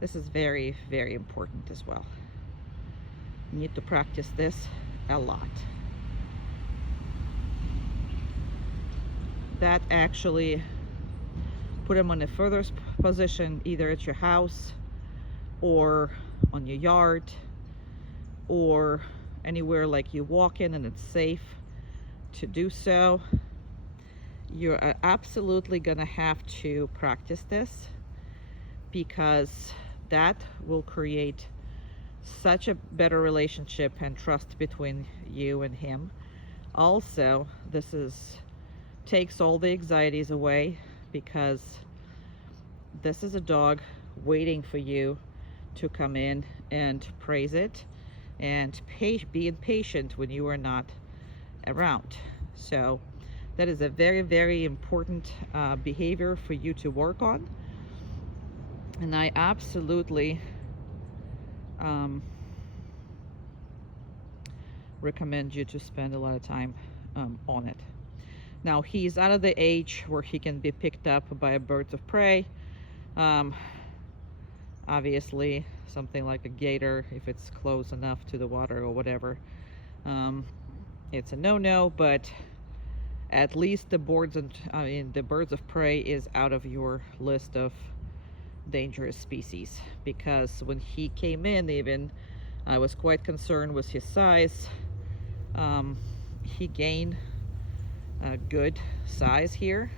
is very, very important as well. You need to practice this a lot. That actually put him on a further position, either at your house or on your yard or anywhere like you walk in and it's safe to do so. You're absolutely gonna have to practice this, because that will create such a better relationship and trust between you and him. Also, takes all the anxieties away, because this is a dog waiting for you to come in and praise it and being patient when you are not around. So that is a very, very important behavior for you to work on. And I absolutely recommend you to spend a lot of time on it. Now, he's out of the age where he can be picked up by birds of prey. Obviously, something like a gator, if it's close enough to the water or whatever, it's a no-no, but at least the birds of prey is out of your list of dangerous species, because when he came in, even I was quite concerned with his size. He gained a good size here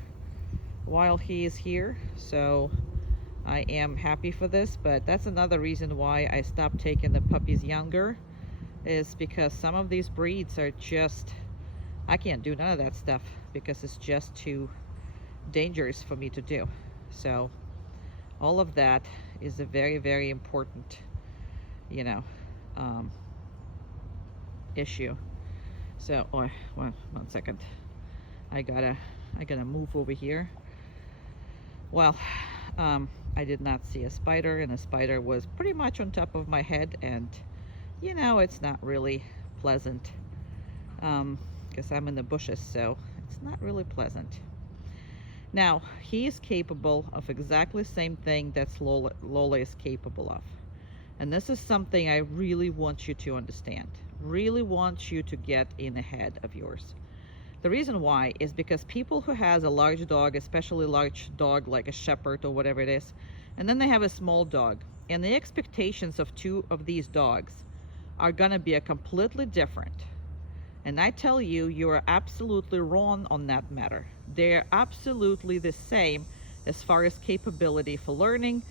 while he is here, so I am happy for this. But that's another reason why I stopped taking the puppies younger, is because some of these breeds are just, I can't do none of that stuff because it's just too dangerous for me to do. So all of that is a very, very important, issue. So, one second. I gotta move over here. Well, I did not see a spider, and a spider was pretty much on top of my head, and it's not really pleasant, because I'm in the bushes, so it's not really pleasant. Now, he is capable of exactly the same thing that Lola is capable of. And this is something I really want you to understand. Really want you to get in ahead of yours. The reason why is because people who has a large dog, especially a large dog like a shepherd or whatever it is, and then they have a small dog, and the expectations of two of these dogs are gonna be a completely different. And I tell you, you are absolutely wrong on that matter. They're absolutely the same as far as capability for learning,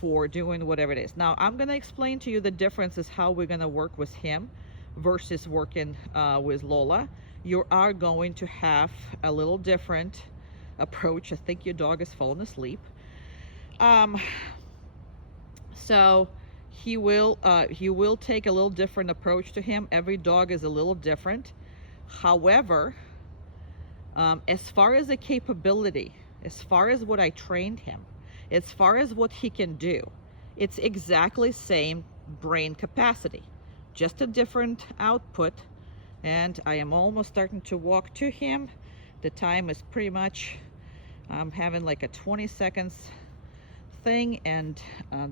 for doing whatever it is. Now, I'm going to explain to you the differences, how we're going to work with him. versus working with Lola, you are going to have a little different approach. I think your dog has fallen asleep. So he will take a little different approach to him. Every dog is a little different. However, as far as the capability, as far as what I trained him, as far as what he can do, it's exactly same brain capacity, just a different output. And I am almost starting to walk to him. The time is pretty much, I'm having like a 20 seconds thing, and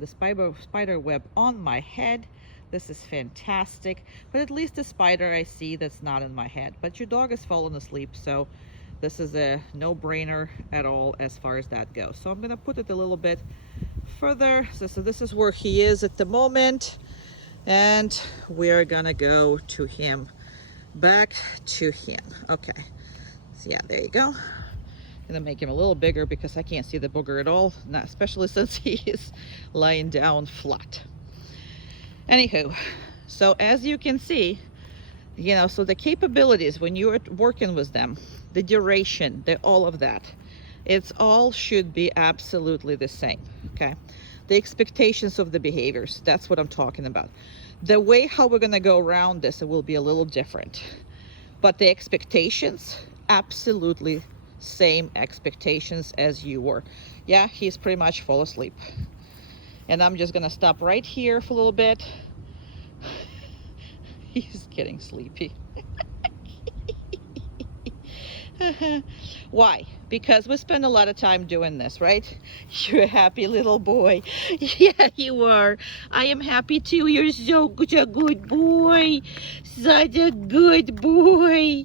the spider web on my head. This is fantastic, but at least the spider I see that's not in my head. But your dog has fallen asleep, so this is a no-brainer at all as far as that goes. So I'm gonna put it a little bit further. So this is where he is at the moment, and we're gonna go to him, back to him. Okay, so yeah, there you go. Gonna make him a little bigger because I can't see the booger at all, not especially since he is lying down flat. Anywho, so as you can see, you know, so the capabilities when you're working with them, the duration, all of that, it's all should be absolutely the same. Okay, the expectations of the behaviors, that's what I'm talking about. The way how we're gonna go around this, it will be a little different, but the expectations, absolutely same expectations as you were. Yeah, he's pretty much fall asleep, and I'm just gonna stop right here for a little bit. He's getting sleepy. Why? Because we spend a lot of time doing this, right? You're a happy little boy. Yeah, you are. I am happy too. You're such a good boy. Such a good boy.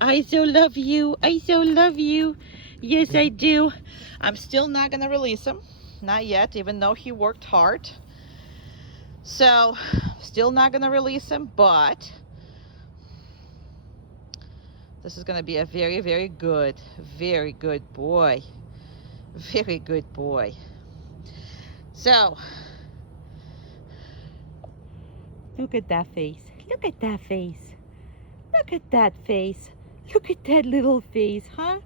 I so love you. I so love you. Yes, I do. I'm still not gonna release him. Not yet, even though he worked hard. So, still not gonna release him, but this is gonna be a very, very good boy. Very good boy. So, look at that face. Look at that face. Look at that face. Look at that little face, huh?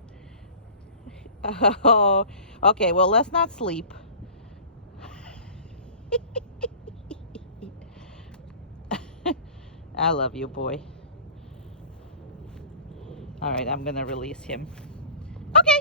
Oh, okay, well, let's not sleep. I love you, boy. All right, I'm gonna release him. Okay.